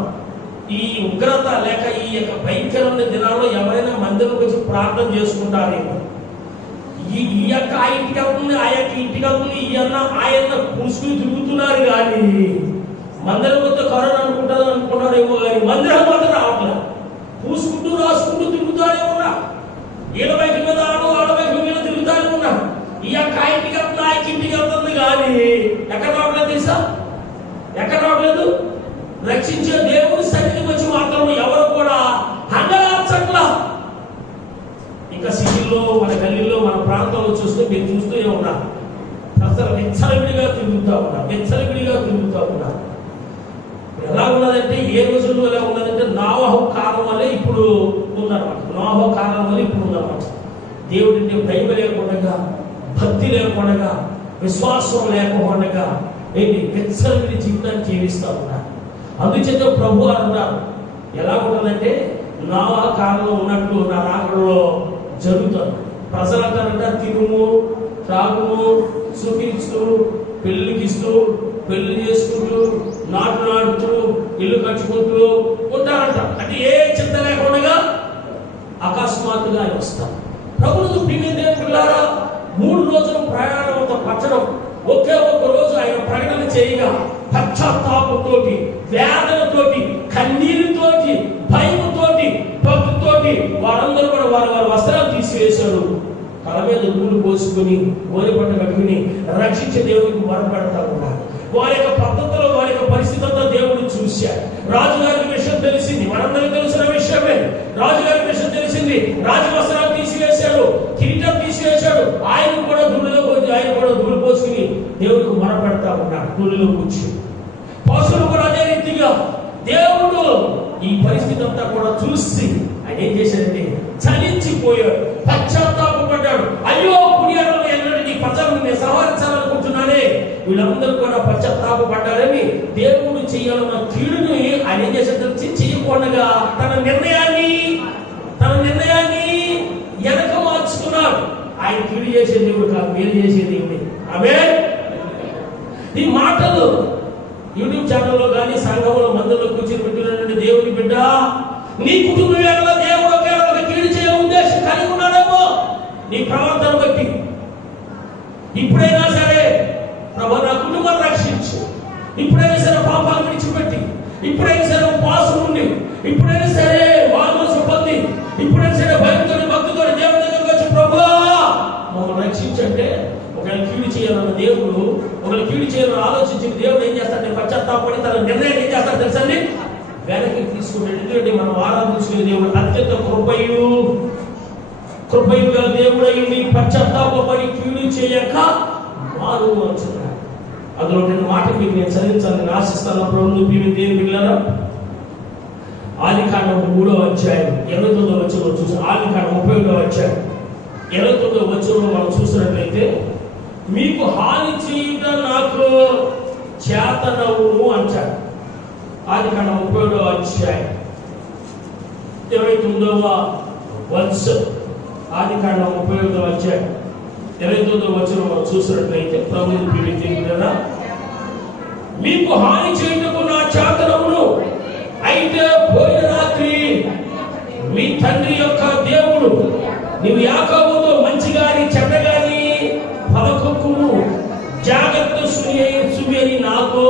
ఈ ఉగ్రత లేక ఈ యొక్క భయంకరమైన దినాల్లో ఎవరైనా మందిరం వచ్చి ప్రార్థన చేసుకుంటారేమో, ఈ యొక్క ఆ ఇంటికి అవుతుంది, ఆ యొక్క ఇంటికి అవుతుంది, ఆయన పూసుకుని తిరుగుతున్నారు కానీ మందిరం వద్ద కరోనా అనుకుంటారేమో కానీ మందిరం మాత్రం రావట్లేదు. పూసుకుంటూ రాసుకుంటూ తిరుగుతానే ఉన్నా, ఈడ బైక్ మీద ఆడ బైక్ మీద తిరుగుతానే ఉన్నా. ఈ యొక్క ఆ ఇంటికి అవుతుంది, ఆ ఇంటికి అవుతుంది కానీ ఎక్కడ రావట్లేదు తెలుసా? ఎక్కడ రావట్లేదు? రక్షించే దేవుని సన్నిధికి వచ్చి మాత్రం ఎవరు కూడా హంగలార్చట్లా. ఇంకా సిటీల్లో, మన గల్లీల్లో, మన ప్రాంతంలో చూస్తే మీరు చూస్తూనే ఉన్నారు. ప్రజలు వెచ్చలవిడిగా తిరుగుతూ ఉన్నారు. ఎలా ఉన్నదంటే ఏ రోజుల్లో ఎలా ఉన్నదంటే నోవహు కాలం వల్లే ఇప్పుడు ఉందన్నమాట. దేవుడిని భయం లేకుండా, భక్తి లేకుండా, విశ్వాసం లేకుండా ఏంటి వెచ్చలవిడి జీవితాన్ని జీవిస్తూ ఉన్నారు. అందుచేత ప్రభు అన్నారు ఎలా ఉంటుందంటే నోవహు కాలంలో ఉన్నట్టు నా రాకడలో జరుగుతుంది. ప్రజలంటారంట తినుము, త్రాగుము, సుఖిస్తూ, పెళ్లి చేసుకుంటూ, నాటుతూ, ఇల్లు కట్టుకుంటూ ఉంటారంట. అంటే ఏ చింత లేకుండా అకస్మాత్తుగా ఆయన వస్తారు. ప్రభుత్వ ప్రియమైన దేవుని పిల్లారా, 3 రోజుల ప్రయాణంతో పచ్చడం ఒకే ఒక్క రోజు ఆయన ప్రకటన చేయగా పశ్చాత్తాపంతోటి, వేదనతోటి, కన్నీరుతోటి, భయముతోటి, భక్తితోటి వారందరూ కూడా వారి వస్త్రాలు తీసివేశారు. తల మీద ధూళి పోసుకుని గోరి పట్ట కట్టుకుని రక్షించే దేవుడికి మొరపెడతా ఉన్నారు. వారి యొక్క పద్ధతిలో, వారి యొక్క పరిస్థితులతో దేవుడు చూశాడు. రాజుగారికి విషయం తెలిసింది, మనందరికీ తెలిసిన విషయమే. రాజుగారికి విషయం తెలిసింది, రాజవస్త్రాలు తీసివేశాడు, కిరీటం తీసివేశాడు. ఆయన కూడా ధూళి పోసుకుని దేవుడికి మొరపెడతా ఉన్నాడు ధూళిలో కూర్చుని. పౌరులు కూడా అదే రీతిగా దేవుడు ఈ పరిస్థితి అంతా కూడా చూసి ఆయన ఏం చేశాడంటే చలించిపోయాడు, పశ్చాత్తాపడ్డాడు. అయ్యో పుణ్యాలను ఎన్నడికి ప్రజలను సంహరించాలనుకుంటున్నానే, వీళ్ళందరూ కూడా పశ్చాత్తాపడ్డారని దేవుడు చేయాలన్న కీడుని ఆయన ఏం చేశాడు చేయకుండా తన నిర్ణయాన్ని వెనక మార్చుకున్నాడు. ఆయన కీడు చేసే దేవుడు కాదు, మేలు చేసే దేవుడు. ఆమేన్. ఈ మాటలు యూట్యూబ్ ఛానల్లో కానీ సంఘంలో మందిరంలో కూర్చొని పెట్టినటువంటి దేవుని బిడ్డ, నీ కుటుంబం వేళ దేవుడు ఒక కీడు చేయ ఉద్దేశం కలిగి ఉన్నాడేమో నీ ప్రవర్తన బట్టి. ఇప్పుడైనా సరే ప్రభు నా కుటుంబాన్ని రక్షించు, ఇప్పుడైనా సరే పాపాలు విడిచిపెట్టి, ఇప్పుడైనా సరే ఉపవాసం ఉండి, ఇప్పుడైనా సరే వాల్మోసం పొంది, ఇప్పుడైనా సరే భయంతో భక్తితో దేవుని దగ్గరకు వచ్చి ప్రభువా మమ్మల్ని రక్షించండి అంటే ఒకవేళ కీడు చేయాలన్న దేవుడు, ఒకవేళ కీడు చేయాలని ఆలోచించిన దేవుడు ఏం చేస్తాడంటే పశ్చాత్తాపడి తన నిర్ణయం ఏం చేస్తాడు తెలుసా అండి? వెనక్కి తీసుకుంటాడు. ఎందుకంటే మనం ఆరాధించుకునే దేవుడు అత్యంత కృపయు గల దేవుడై పశ్చాత్తాపడి కీడు చేయక మారు అంటున్నాడు. అందులో రెండు మాటలు మీకు నేను చదివించాలని ఆశిస్తాను. ప్రభువు దేవుని బిడ్డలారా, ఆదికాండం 3వ అధ్యాయం 29వ వచనంలో చూసి, ఆదికాండం 31వ అధ్యాయం 29వ వచనంలో మనం చూసినట్లయితే, మీకు హాని చేయుట నాకు చేతనవును అంటాడు. ఆదికాండం 31వ అధ్యాయం 29వ వచనం, ఆదికాండం 31వ అధ్యాయం 29వ వచనం మనం చూసినట్లయితే, ప్రభువు పీడితులారా, మీకు హాని చేయుటకు నా చేతనవును, అయితే పోయిన రాత్రి మీ తండ్రి యొక్క దేవుడు నీవు యాకోబుతో మంచి గాని చెడ్డ గాని పలకకుము, జాగ్రత్త సుమి అని నాకు.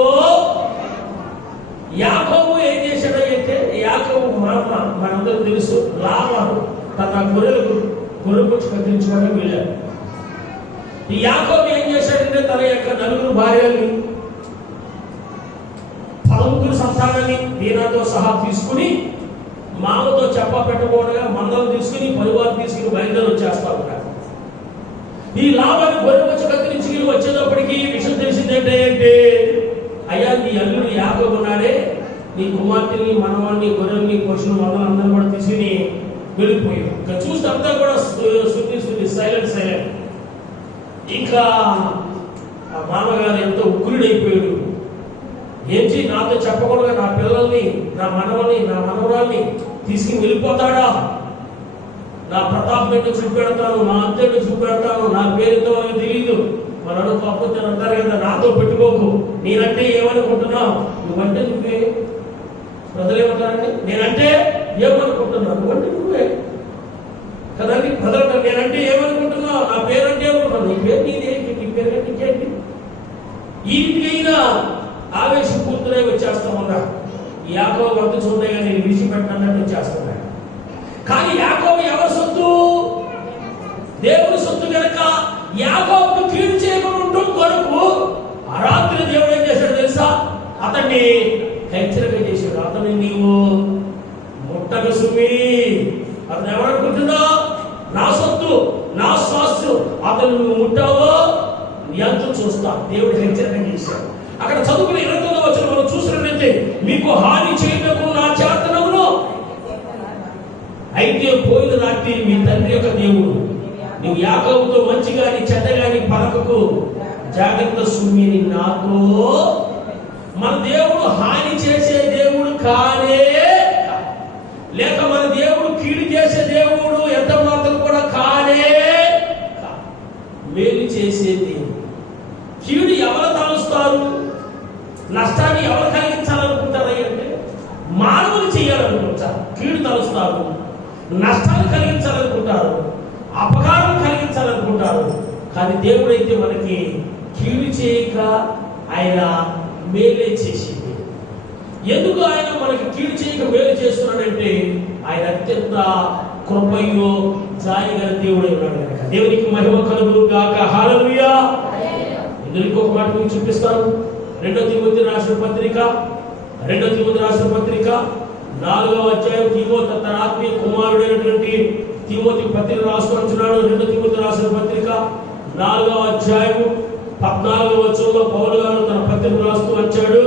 యాకోబు ఏం చేశాడు అంటే, యాకోబు మనందరూ తెలుసు, లాభం తన గొర్రెలు పుచ్చి కత్తిరించుకోవడానికి వెళ్ళాడు. ఈ యాకోబు ఏం చేశాడంటే తన యొక్క 4 భార్యల్ని 13 సంతానాన్ని దీనాతో సహా తీసుకుని మామతో చెప్ప పెట్టబోడగా మందలు తీసుకుని పరివారం తీసుకుని బయలుదేరి వచ్చేస్తా ఉంటారు. ఈ లాభాన్ని గొర్రె వచ్చి కత్తిరించి వచ్చేటప్పటికి విషయం తెలిసిందేంటే, అయ్యా నీ అల్లుడు యాకోబు ఉన్నాడే, నీ కుమార్తెని మనవాడిని గొర్రెల్ని పశువులు మందలు అందరూ కూడా తీసుకుని వెళ్ళిపోయాడు. ఇంకా చూస్తే అంతా కూడా శుద్ధి సైలెంట్. ఇంకా ఆ మామగారు ఎంతో ఉగ్రుడైపోయాడు. ఏంటి నాతో చెప్పకుండా నా పిల్లల్ని, నా మనవరాల్ని తీసుకుని వెళ్ళిపోతాడా? నా ప్రతాప్ ఏంటో చూపెడతాను, నా అంతేంటో చూపెడతాను, నా పేరుతో తెలియదు. వాళ్ళు కాకపోతే అంటారు కదా, నాతో పెట్టుకోకు, నేనంటే ఏమనుకుంటున్నావు, నువ్వంటే నువ్వే. ప్రజలు ఏమంటారంటే, నేనంటే ఏమనుకుంటున్నావు, నువ్వంటే నువ్వే కదండి. ప్రజలు నేనంటే ఏమనుకుంటున్నావు, నా పేరంటే ఏమనుకుంటున్నావు, నీ పేరు నీదేంటి, నీ పేరు నీకేంటి? ఈ రీతిగా ఆవేశపూర్తులై వచ్చేస్తామన్నా. యాకోబు వంత చూడగా నేను విడిచిపెట్టినట్టు వచ్చేస్తున్నాడు. కానీ యాకోబు ఎవరి సొత్తు? దేవుని సొత్తు కనుక యాకోబుకు కీడు చేయకుండా కొరకు ఆ రాత్రి దేవుడు ఏం చేశాడు తెలుసా? అతన్ని హెచ్చరిక చేశాడు. అతన్ని నీవు ముట్టక సుమి, అతను ఎవరనుకుంటున్నా? నా సొత్తు, నా స్వాస్థ్యం, అతను నువ్వు ముట్టావో ఎంత చూస్తా. దేవుడు హెచ్చరిక చేశాడు. అక్కడ చదువుకుని 29వ వచనం మనం చూసినట్లయితే, మీకు హాని చేయటకు నా చేతనవును, అయితే పోయిన రాత్రి మీ తండ్రి యొక్క దేవుడు నువ్వు యాకోబుతో మంచి గాని చెడ్డ గాని పలకకు, జాగ్రత్త సుమి అని నాతో. మన దేవుడు హాని చేసే దేవుడు కానే, లేక మన దేవుడు కీడు చేసే దేవుడు ఎంత మాత్రం కూడా కానే, మేలు చేసే దేవుడు. కీడు ఎవరు తలుస్తారు? నష్టాన్ని ఎవరు కలిగించాలనుకుంటారు అంటే మానవులు చేయాలనుకుంటారు. కీడు తలుస్తారు, నష్టాలు కలిగించాలనుకుంటారు, అపకారం కలిగించాలనుకుంటారు. కానీ దేవుడైతే మనకి కీడు చేయక ఆయన మేలే చేసింది. ఎందుకు ఆయన మనకి కీడు చేయక మేలు చేస్తున్నాడంటే ఆయన అత్యంత కృపయో జాలిగల దేవుడై ఉన్నాడు కనుక. దేవునికి మహిమ కలుగును గాక. హల్లెలూయా. ఇందులో ఇంకొక మాట మీకు చూపిస్తాను. 2 తిమోతి రాసిన పత్రిక 4వ అధ్యాయం, తిమోతి తన ఆత్మీయ కుమారుడైనటువంటి తిమోతి పత్రిక రాసుకుంటున్నాడు. 2 తిమోతి రాసిన పత్రిక 4వ అధ్యాయం 14వ వచనంలో పౌలు గారు తన పత్రిక రాస్తూ వచ్చాడు.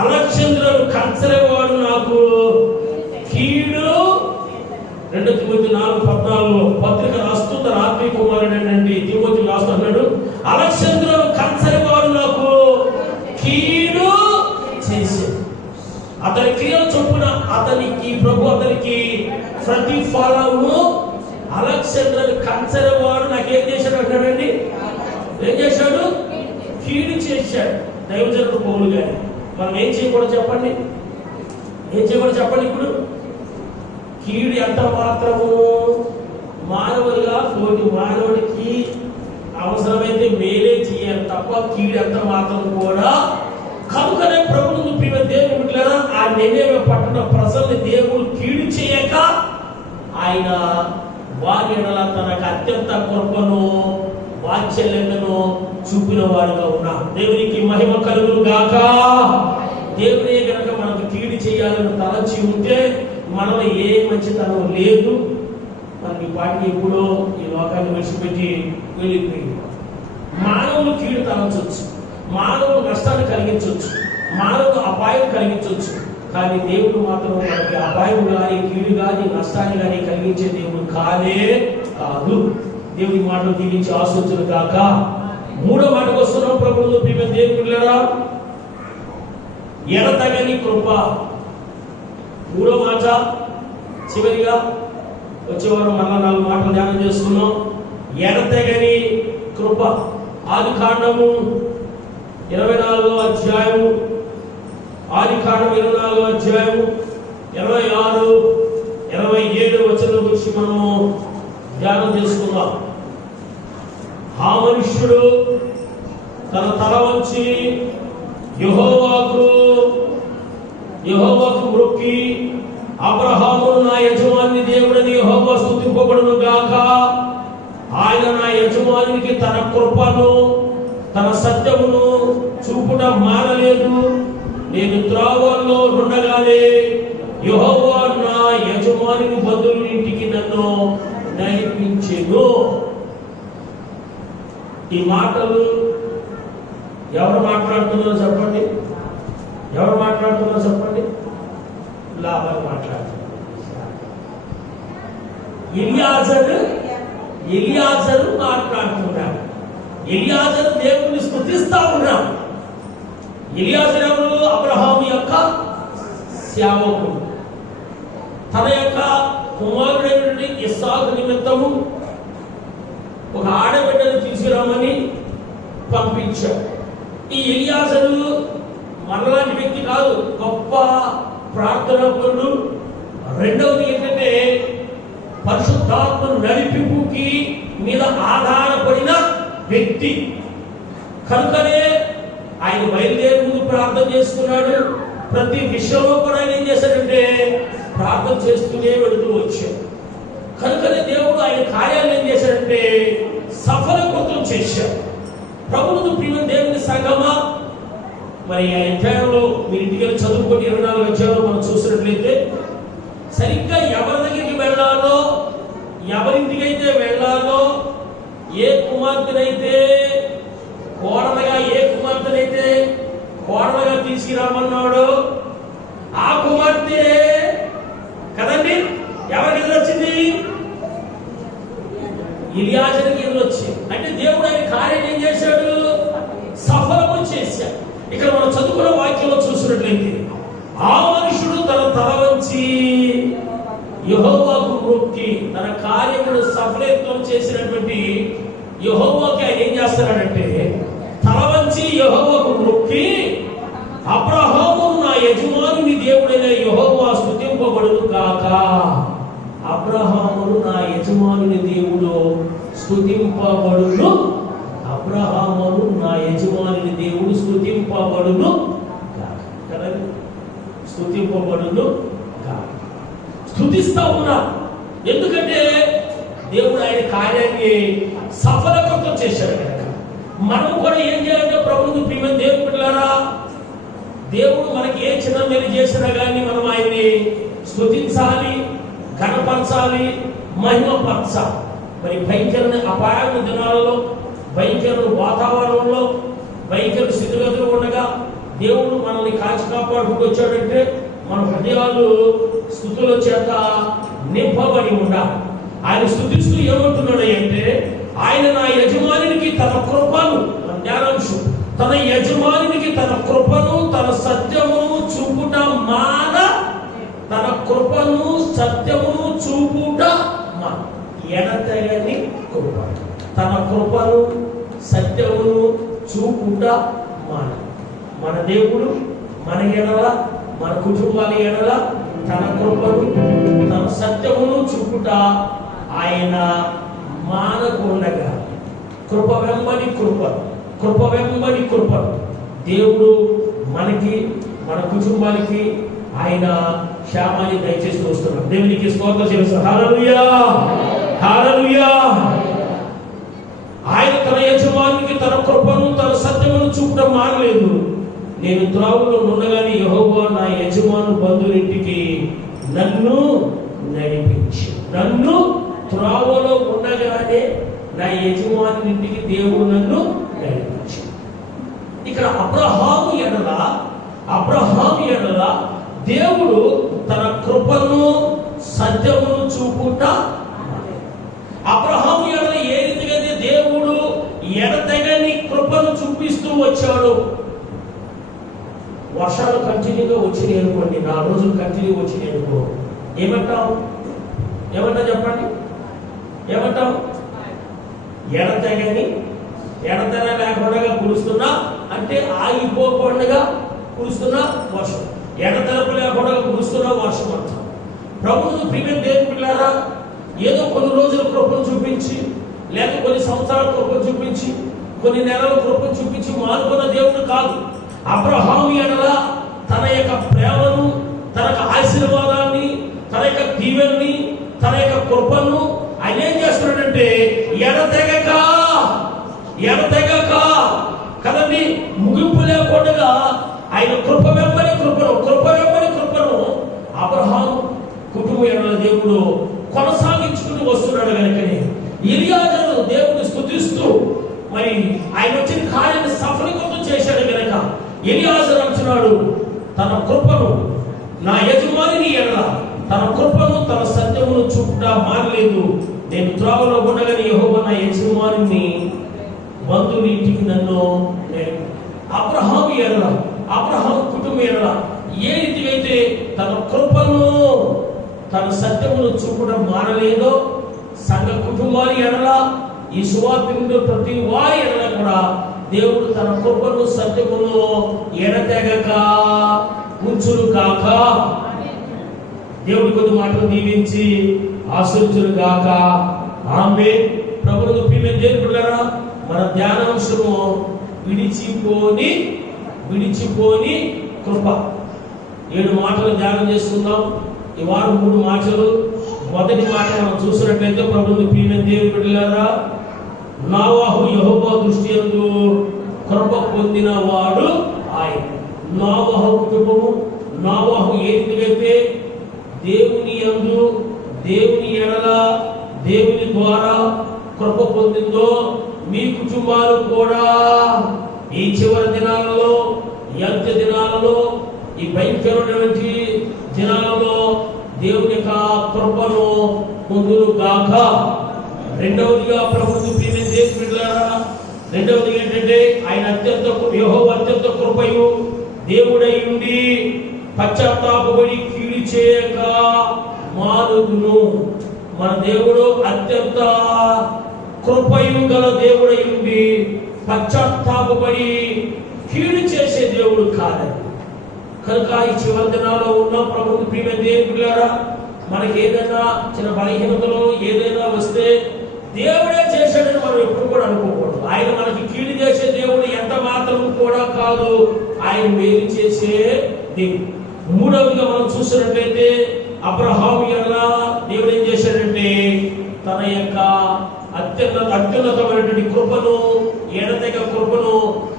అలెగ్జాంద్రుడు కంచరవాడు నాకు కీడు. 2 తిమోతి 4:14లో పత్రిక రాస్తూ తన ఆత్మీయ కుమారుడైనటువంటి తిమోతి రాస్తూ అన్నాడు, అలెగ్జాంద్రుడు కంచరవాడు నాకు కీడు చేశాడు. అతని క్రియల చొప్పున అతనికి ప్రభు అతనికి ప్రతిఫలము. అలెగ్జాంద్రుడు కంచరవాడు నాకేం చేశాడు అంటాడండి? ఏం చేశాడు? కీడు చేశాడు. దైవజనుడు పౌలు గారు మనం ఏం చేయకూడదు చెప్పండి? ఇప్పుడు కీడు ఎంత మాత్రము మానవులుగా తోటి మానవుడికి అవసరమైతే మేలే చేయాలి తప్ప కీడు ఎంత మాత్రం కూడా. కనుకనే ప్రభువును ప్రియ దేవుని బిడ్డలారా, ఆ నినెవె పట్టణ ప్రజల్ని దేవుడు కీడు చేయక ఆయన వారి ఎడల తనకు అత్యంత కృపను వాత్సల్యతను చూపిన వాడుగా ఉన్నాం. దేవునికి మహిమ కలుగును గాక. దేవుడే కనుక మనకు కీడు చేయాలని తలచి ఉంటే మనలో ఏ మంచితనం లేదు. మనకి పాటికి ఎప్పుడో ఈ లోకాన్ని విడిచిపెట్టి వెళ్ళిపోయింది. మానవులు కీడు తలచవచ్చు, మానవులు నష్టాన్ని కలిగించవచ్చు, మానవులు అపాయం కలిగించవచ్చు. కానీ దేవుడు మాత్రం మనకి అపాయం కానీ కీడు కానీ నష్టాన్ని కానీ కలిగించే దేవుడు కాదే కాదు. దేవుడి మాటలు దీవించి ఆశించును కాక. మూడో మాటకు వస్తున్నాం. ప్రభువును ప్రియమైన దేవుని బిడ్డలారా, ఎడతగని కృప. మూడో మాట చివరిగా వచ్చేవారు మళ్ళా 4 మాటలు ధ్యానం చేసుకున్నాం. ఎడతగని కృప. ఆదికాండము 24వ అధ్యాయము, ఆదికాండం 24వ అధ్యాయము 26, 27 వచనం గురించి మనము ధ్యానం చేసుకుందాం. ఆ మనుష్యుడు తన తల వంచి యెహోవాకు మొక్కి, అబ్రహాము నా యజమాని దేవుడని యెహోవా స్తుతింపబడును గాక. ఆయన నా యజమానికి తన కృపను తన సత్యమును చూపుట మానలేదు. నేను త్రోవల్లో ఉండగానే యెహోవా నా యజమాని బంధువుల ఇంటికి నన్ను నడిపించెను. ఈ మాటలు ఎవరు మాట్లాడుతున్నారో చెప్పండి. ఎవరు మాట్లాడుతున్నారో చెప్పండి. లాభాలు మాట్లాడుతున్నారు. ఎలియాజరు మాట్లాడుతున్నాడు. ఎలియాజరు దేవుని స్తుతిస్తా ఉన్నాడు. ఎలియాజరు ఎవరు? అబ్రహాము యొక్క సేవకుడు. తన యొక్క కుమారుడైనటువంటి ఇస్సాకు నిమిత్తము ఒక ఆడబిడ్డను తీసుకురామని పంపించాడు. ఈ ఎలియాజరు మనలాంటి వ్యక్తి కాదు, గొప్ప ప్రార్థనాపరుడు. రెండవది ఏంటంటే పరిశుద్ధాత్మ నడిపింపుకి మీద ఆధారపడిన వ్యక్తి. కనుకనే ఆయన బయలుదేరి ముందు ప్రార్థన చేసుకున్నాడు. ప్రతి విషయంలో కూడా ఆయన ఏం చేశాడంటే ప్రార్థన చేస్తూనే వెళుతూ వచ్చాడు. కనుకనే దేవుడు ఆయన కార్యాలను ఏం చేశాడంటే సఫలీకృతం చేశాడు. ప్రభువును ప్రియమైన దేవుని సంగమా, మరి ఆ అధ్యాయంలో మీరు ఇంటికి వెళ్ళి చదువుకొని 24 అధ్యాయంలో మనం చూసినట్లయితే సరిగ్గా ఎవరి దగ్గరికి వెళ్ళాలో, ఎవరింటికైతే వెళ్ళాలో, ఏ కుమార్తెనైతే కోడలుగా తీసుకురామన్నాడు ఆ కుమార్తె కదండి ఎవరికి ఎదురొచ్చింది? ఎలియాజరుకి ఎదురొచ్చింది. అంటే దేవుడు ఆయన కార్యం ఏం చేశాడు? సఫలము చేశాడు. ఇక్కడ మనం చదువుకున్న వాక్యంలో చూసినట్లయితే ఆ మనుషుడు తన తల వంచి యెహోవాకు మొక్కి, తన కార్యమును సఫలీకృతం చేసినటువంటి యెహోవాకి ఆయన ఏం చేస్తాడంటే తల వంచి యెహోవాకు మొక్కి, అబ్రహాము నా యజమాని దేవుడైన యెహోవా స్తుతింపబడును గాక. అబ్రహామును నా యజమాని దేవుడు స్తుతింపబడును. అబ్రహామును నా యజమాని దేవుడు స్తుతింపబడును కదా, స్తుతింపబడును గాక. స్తుతిస్తా ఉన్నా. ఎందుకంటే దేవుడు ఆయన కార్యాన్ని సఫలీకృతం చేశాడు కనుక. మనం కూడా ఏం చేయాలంటే ప్రభువును ప్రియమైన దేవుని బిడ్డలారా, దేవుడు మనకి ఏ చిన్న మేలు చేసినా కానీ మనం ఆయన్ని స్తుతించాలి, కనపరచాలి, మహిమపరచాలి. మరి భయంకరమైన అపాయమైన దినాలలో, భయంకర వాతావరణంలో, భయంకర స్థితిగతులు ఉండగా దేవుడు మనల్ని కాచి కాపాడుకుంటూ వచ్చాడంటే మన హృదయాలు స్తుతుల చేత నింపబడి ఉండాలి. ఆయన స్తుతిస్తూ ఏమంటున్నాడు అంటే, ఆయన నా యజమానికి తన కృపను, జ్ఞానాంశం, తన యజమానికి తన కృపను తన సత్యమును చూపుట మాన, తన కృపను సత్యమును చూపుట మాన. ఎడతెగని కృప, తన కృపను సత్యమును చూపుట మాన. మన దేవుడు మన ఎడల, మన కుటుంబాల ఎడల తన కృపను తన సత్యమును చూపుట ఆయన మానకుండగా, కృప వెంబడి కృప, కృప వెంబడి కృప దేవుడు మనకి, మన కుటుంబానికి ఆయన క్షేమాన్ని దయచేసి వస్తున్నాడు. దేవునికి స్తోత్రం చేస్తాం. హల్లెలూయా, హల్లెలూయా. ఆయన తన యజమానికి తన కృపను తన సత్యమును చూపడం మానలేదు. నేను త్రావులో ఉండగానే యెహోవా నా యజమాను బంధువులింటికి నన్ను నడిపించి, నన్ను త్రావులో ఉండగానే నా యజమాని ఇంటికి దేవుడు నన్ను నడిపించి. ఇక్కడ అబ్రహాము ఎడల దేవుడు తన కృపను సత్యమును చూపుట. అబ్రహాము ఎడల ఏ రీతిగా దేవుడు ఎడతెగని కృపను చూపిస్తూ వచ్చాడు. వర్షాలు కంటిన్యూగా వచ్చినాయి అనుకోండి, 4 రోజులు కంటిన్యూ వచ్చినాయి అనుకో, ఏమంటాం చెప్పండి, ఏమంటాం? ఎడతెగ లేకుండా కురుస్తున్నా అంటే ఆగిపోకుండా కురుస్తున్నా వర్షం, ఎడతెరపు లేకుండా కురుస్తున్నా వర్షం అంటాం. ప్రభువును ప్రియమైన దేవుని బిడ్డలారా, ఏదో కొన్ని రోజుల కృపను చూపించి, లేక కొన్ని సంవత్సరాల కృపను చూపించి, కొన్ని నెలల కృపను చూపించి మానుకున్న దేవుడు కాదు. అబ్రహాము ఎడల తన యొక్క ప్రేమను, తన యొక్క ఆశీర్వాదాన్ని, తన యొక్క దీవెన్ని, తన యొక్క కృపను ఆయన ఏం చేస్తున్నాడంటే ఎడతెగక కదండి, ముగింపు లేకుండా ఆయన కృప వెంబడి కృపను అబ్రహాము కుటుంబ ఎడల దేవుడు కొనసాగించుకుంటూ వస్తున్నాడు. కనుకనే ఎలియాజరు దేవుని స్తుతిస్తూ మరి ఆయన వచ్చిన కార్యాన్ని సఫలీకృతం చేశాడు. కనుక ఎలియాజరు అంటున్నాడు, తన కృపను నా యజమాని ఎడల తన కృపను తన సత్యమును చూపుట మానలేదు. నేను త్రోవలో ఉండగానే యెహోవా నా యజమాని బంధువుల ఇంటికి నన్ను. అబ్రహాము కుటుంబం ఎడల ఏ రీతిగా అయితే తన కృపను తన సత్యమును చూపడం మానలేదో, సంఘ కుటుంబాల ఎడల, ఈ సువార్తిలో ప్రతి వారి ఎడల కూడా దేవుడు తన కృపను సత్యమును ఎడతెగక ఉంచును కాక. దేవుడి కొద్ది మాటలు దీవించి ఆశీర్వదించును గాక. ఆమేన్. ప్రభువును ప్రియమైన దేవుని బిడ్డలారా, మన ధ్యానాంశము విడిచిపోని కృప. 7 మాటలు ధ్యానం చేసుకుందాం. ఈ వారం 3 మాటలు. మొదటి మాట మనం చూసినట్లయితే, ప్రభువును ప్రియమైన దేవుని బిడ్డలారా, నోవహు యెహోవా దృష్టి యందు కృప పొందిన వాడు ఆయన. నోవహు కుటుంబము, నోవహు ఏ రీతిగా దేవుని యందు, దేవుని ఎడల, దేవుని ద్వారా కృప పొందిందో, మీ కుటుంబాలు కూడా ఈ చివరి దినాలలో, ఈ అంత్య దినాలలో, ఈ భయంకరమైనటువంటి దినాలలో దేవుని యొక్క కృపను పొందును గాక. రెండవదిగా ప్రభువు ప్రియమైన దేవుని బిడ్డలారా, రెండవది ఏంటంటే ఆయన యెహోవా అత్యంత కృపయు దేవుడై ఉండి పశ్చాత్తాపపడి కీడు చేయక మానుదును. మన దేవుడు అత్యంత కృపయు గల దేవుడై ఉండి పశ్చాత్తాపపడి కీడు చేసే దేవుడు కాదండి. కనుక ఈ చివరి దినాల్లో ఉన్న ప్రభువు ప్రియమైన దేవుని బిడ్డలారా, మనకి ఏదైనా చిన్న బలహీనతలు ఏదైనా వస్తే దేవుడే చేశాడని మనం ఎప్పుడు కూడా అనుకోకూడదు. ఆయన మనకి కీడు చేసే దేవుడు ఎంత మాత్రం కూడా కాదు, ఆయన మేలు చేసే దేవుడు. మూడవదిగా మనం చూసినట్లయితే, అబ్రహాము ఎడల దేవుడు ఏం చేశాడంటే తన యొక్క అత్యున్నతమైనటువంటి కృపను, ఎడతెగ కృపను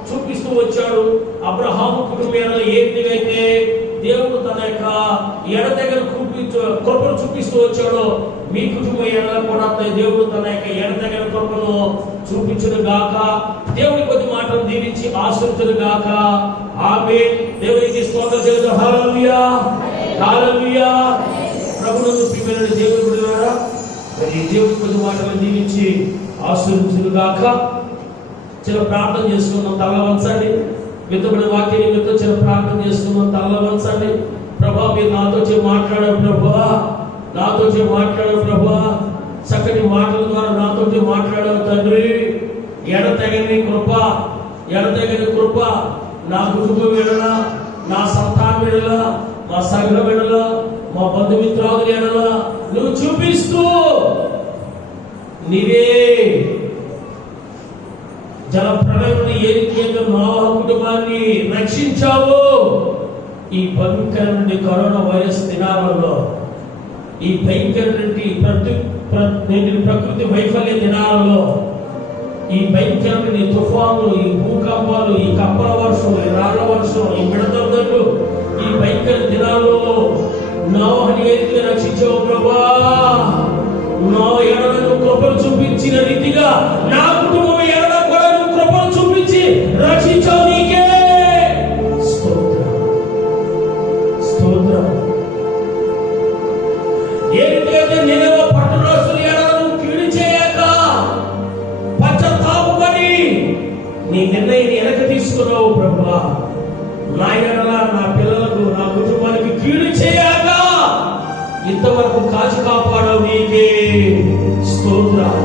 చూపిస్తూ వచ్చాడు. అబ్రహాము కుటుంబం ఏ విధంగా అయితే దేవుడు తన యొక్క ఎడతెగను కృపను చూపిస్తూ వచ్చాడో, మీ కుటుంబ ఎడల కూడా దేవుడు తన యొక్క ఎడతెగన కృపను చూపించును గాక. దేవుడి కొద్ది మాటలు దీవించి ఆశీర్వదించును గాక. ఆమేన్. దేవునికి స్తోత్రం చెల్లిద్దాం. హల్లెలూయా, హల్లెలూయా. ప్రభువును ప్రియమైన దేవుని బిడ్డలారా, మరి దేవుడి కొద్ది మాటలు దీవించి ఆశీర్వదించును గాక. చిన్న ప్రార్థన చేసుకున్నాం, తల వంచండి. మితబడిన వాక్యం మీతో చిన్న ప్రార్థన చేసుకున్నాం, తల వంచండి. ప్రభా, మీరు నాతో మాట్లాడారు ప్రభా, చక్కటి మాటల ద్వారా నాతో మాట్లాడారు తండ్రి. ఎడతెగని కృప నా కుటుంబం ఎడల, నా సంతానం ఎడల, మా సంఘం ఎడల, మా బంధుమిత్రాదుల ఎడల నువ్వు చూపిస్తూ నీవే జల ప్రళయం ఏ రీతిగా నోవహు కుటుంబాన్ని రక్షించావు. ఈ భయంకరమైన కరోనా వైరస్ దినాలలో, ఈ భయంకరమైన ప్రకృతి వైఫల్య దినాలలో ఈ భయంకరమైన తుఫాన్లు, ఈ భూకంపాలు, ఈ కప్పల వర్షం, ఈ రాళ్ల వర్షం, ఈ మిడతలు, ఈ భయంకర దినాల్లో నోహని ఎత్తుగా రక్షించావు ప్రభా. నా ఎడలను కృపను చూపించిన రీతిగా నా కుటుంబం ఎడల కూడా నువ్వు కృపను చూపించి రక్షించావు. నీకే స్తోత్రం, స్తోత్రం. ఏ రీతిగా నిలవ పట్టణస్తుల ఎడలను కీడు చేయక పశ్చాత్తాపపడి నీ నిర్ణయాన్ని వెనక తీసుకున్నావు ప్రభువా. నా ఎడల, నా పిల్లలకు, నా కుటుంబానికి కీడు చేయక ఇంతవరకు కాచి కాపాడవు. నీకే స్తోత్రం.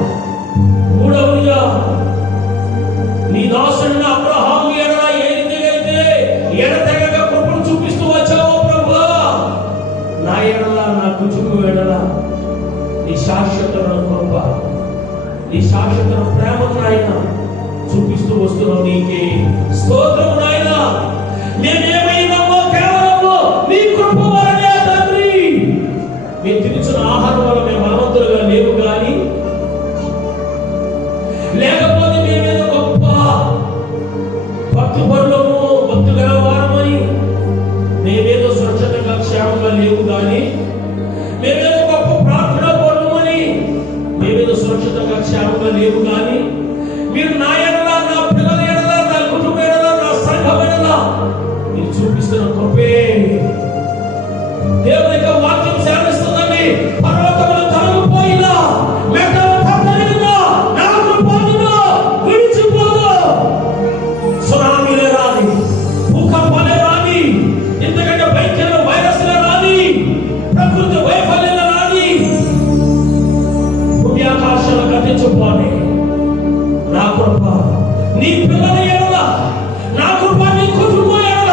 మూడవదిగా నీ దాసుడిని అబ్రహాము ఎడల ఏ రీతిగా అయితే ఎడతెగక కృపను చూపిస్తూ వచ్చావో ప్రభువా, నా ఎడల, నా కుటుంబం ఎడల నీ శాశ్వతమైన కృప, నీ శాశ్వతమైన ప్రేమను నాయన చూపిస్తూ వస్తున్నావు. నీకే స్తోత్రం నాయన. నేనేమైనామో కేవలము నీ కృప వలనే తండ్రి. మేము తినిచిన ఆహారం వల్ల మేము బలవంతులుగా లేవు కానీ, లేకపోతే మేమేదో గొప్ప భక్తి పరులము, భక్తి గలవారమని మేమేదో సురక్షితంగా క్షేమంగా లేవు కానీ, మేమేదో గొప్ప ప్రార్థన పరులమని మేమేదో సురక్షితంగా క్షేమంగా లేవు కానీ, మీరు నా ఎడల, నా పిల్లల ఎడల, నా కుటుంబం ఎడల, నా సంఘం ఎడల మీరు చూపిస్తున్న కృపే. దేవుని యొక్క వాక్యం సేవిస్తుందండి. పర్వతములు తొలగిపోయినా, మెట్టలు తత్తరిల్లినా, నా కృపను విడిచిపోదు. సునామీలే రాని, భూకంపాలే రాని, ఇంతకంటే భయంకర వైరస్లే రాని, ప్రకృతి వైఫల్యాలే రాని, భూమి ఆకాశాలు గతించిపోని, నా కృప నీ పిల్లల ఎడల, నా కృప నీ కుటుంబం ఎడల,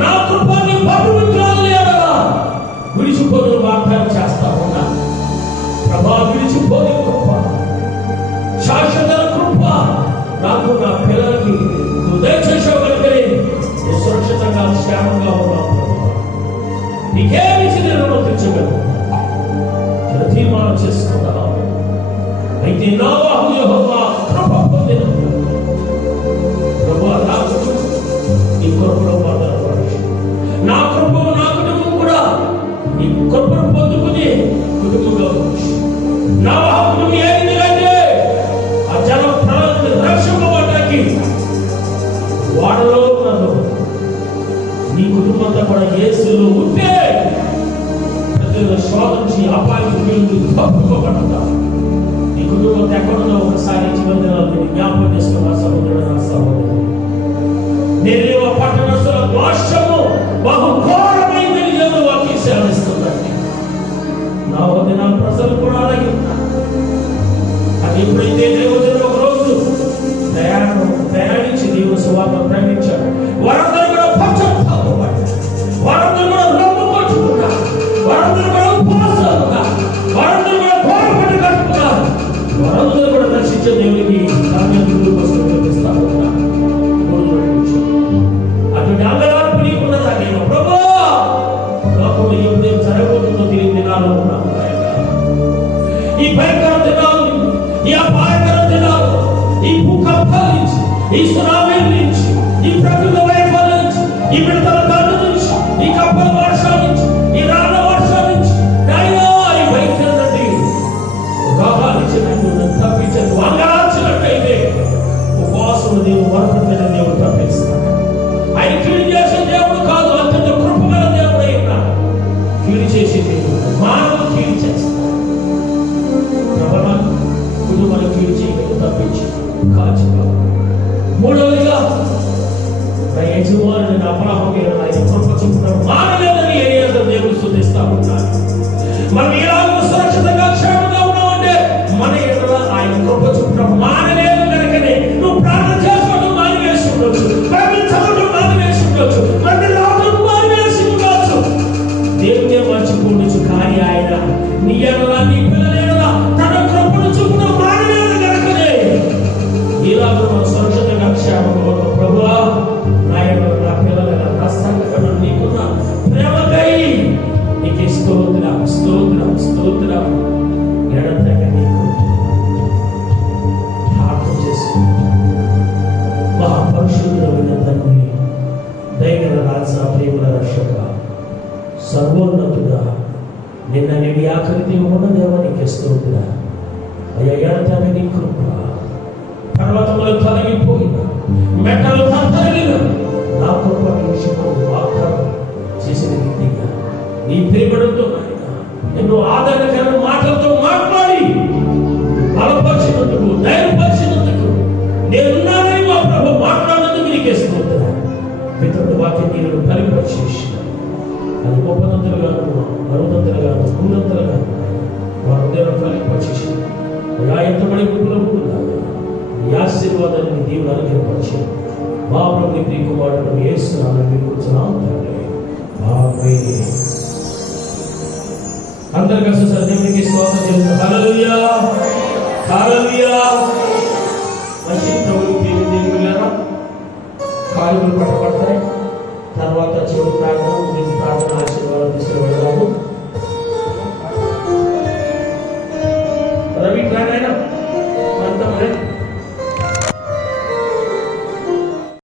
నా కృప నీ బంధుమిత్రుల ఎడల విడిచిపోని వాగ్దానం చేస్తా ఉన్నా ప్రభా. విడిచిపోని కృప, శాశ్వత కృప నాకు, నా పిల్లలకి నువ్వు దయచేసే సురక్షితంగా క్షేమంగా ఉన్నావు ప్రభా. నీకేమి నేను తెచ్చగలను తీర్మానం చేసుకున్నావు. అయితే నోవహు యెహోవా కృప పొందిన ప్రభువా, నాకు ఈ కృపలో పాల్గొనబడి నా కృప, నా కుటుంబం కూడా ఈ కృపను పొందుకుని కుటుంబంగా నోవహు కుటుంబం ఏ విధంగా అంటే ఆ జల ప్రళయం రక్షింపబడటానికి వాడలో ఉన్నదో నీ కుటుంబంతో కూడా యేసులో ఉంటే ప్రతి శోధించి అపాయింట్ తప్పుకోబడతా. నీ కుటుంబం ఎక్కడున్నా ఒకసారి చివరి జ్ఞాపకం చేసుకున్న సహోదరుడు, నా సహోదరుడు, నేను పట్టణస్తుల దోషము బహు ఘోరమైందని దేవుడు వాక్యం సేవిస్తుందండి. నా వదిన ప్రజలు కూడా అలాగే ఉన్నారు. అది ఎప్పుడైతే దేవుడు ఒక రోజు ప్రయాణించి దేవుడు సువార్త ప్రయాణించాడు, వారందరూ కూడా పశ్చాత్తాపపడ్డారు, వారందరూ కూడా రొమ్ము కొట్టుకున్నారు, వారందరూ కూడా ఉపవాసాలు ఉన్నారు, వారందరూ కూడా ఘోరపడి కట్టుకున్నారు, వారందరూ కూడా రక్షించే దేవుడికి కోసం చూపిస్తా ఉన్నారు. అటువంటి అందరూ నీకున్నదా నేను ప్రభా, లోకంలో ఎప్పుడేం జరగబోతుందో తెలియని దినాలు ఉన్నాము. ఈ భయంకర దినాలు, ఈ అపాయకర దినాలు, ఈ భూకంపాల నుంచి, ఈ సునామీల నుంచి, ఈ ప్రకృతి వైఫల్యం నుంచి, ఈ విడతల తండ్రి నుంచి, ఈ కప్పల వర్షాల నుంచి, ఈ రాళ్ళ వర్షాల నుంచి, ఈ భయంకర రోగాల నుంచి నన్ను తప్పించదు. వంగాల్సినట్టయితే ఉపవాసం దేవుడు వరపడిన దేవుడు తప్పిస్తాడు. ఆయన కీడు చేసే దేవుడు కాదు, అత్యంత కృపగల దేవుడు అయినా కీడు చేసే దేవుడు. మానవులు కీడు చేస్తాడు, కుటుంబాలు కీడు చేయగలరు, తప్పించి కాచుకో. మూడవదిగా నా యజమానుని అపరాహం ఆయన కృప చూపుతాడు. మానలేదని దేవుడు స్తుతిస్తా ఉంటాడు. మనం ఎలాగో సురక్షితంగా క్షేమంగా ఉన్నామంటే మన ఎదురు ఆయన కృప చూపుతాడు. మానలేదు కనుకనే నువ్వు ప్రార్థన చేసుకోవడం మానివేసి ఉండొచ్చు, బైబిల్ చదవడం మానివేసి ఉండొచ్చు, మళ్ళీ లోకం మానివేసి ఉండొచ్చు, దేవుడే మర్చిపోవచ్చు. కానీ ఆయన నీ ఎడల, నీ పిల్లల ఎడల తన కృపను చూపుతాడు. మానలేదు కనుకనే ఇలాగో మనం సురక్షితంగా క్షేమంగా ఉన్నాం. ప్రభువా, నా ఎడల, నా పిల్లల ఎడల, నా సంఘటన నీకున్న పరిశుద్ధమైన తండ్రి, దైవ రాజ, ప్రేమల రక్షక, సర్వోన్నతుడా, నిన్న నేటి ఆఖరికి ఉన్న దేవానికి స్తోత్ర. అయ్యా ఎడతాని నీ కృప, పర్వతములు తొలగిపోయిన, మెట్టలు తరిగిన నా కృప నిమిషములు వాగ్దానం చేసిన వ్యక్తిగా నీ ప్రేమతో ఎన్నో ఆదరణకరమైన మాటలతో మాట్లాడి బలపరిచినందుకు, ధైర్యపరిచినందుకు, నేనున్నానని మా ప్రభు మాట్లాడినందుకు నీకే స్తోత్ర. పితరుడు వాక్యం నీరు బలిపరిచేసి అది 30 60 100 వారు దేవుడు బలిపరిచేసి ఎంతబడి గుడ్లో ఉంటున్నాగా ఈ ఆశీర్వాదాన్ని దేవుడు అనుగ్రహించి మా ప్రభు నీ కుమారుడు యేసునామములో మీకు కూర్చున్నాం తండ్రి. ఆమేన్. అందరూ కలిసి దేవునికి స్తోత్రం చేస్తాం. హల్లెలూయా, హల్లెలూయా. మంచి ప్రభు దేవుని కాలువలు పట్టబడతాయి. తర్వాత చివరి ప్రార్థన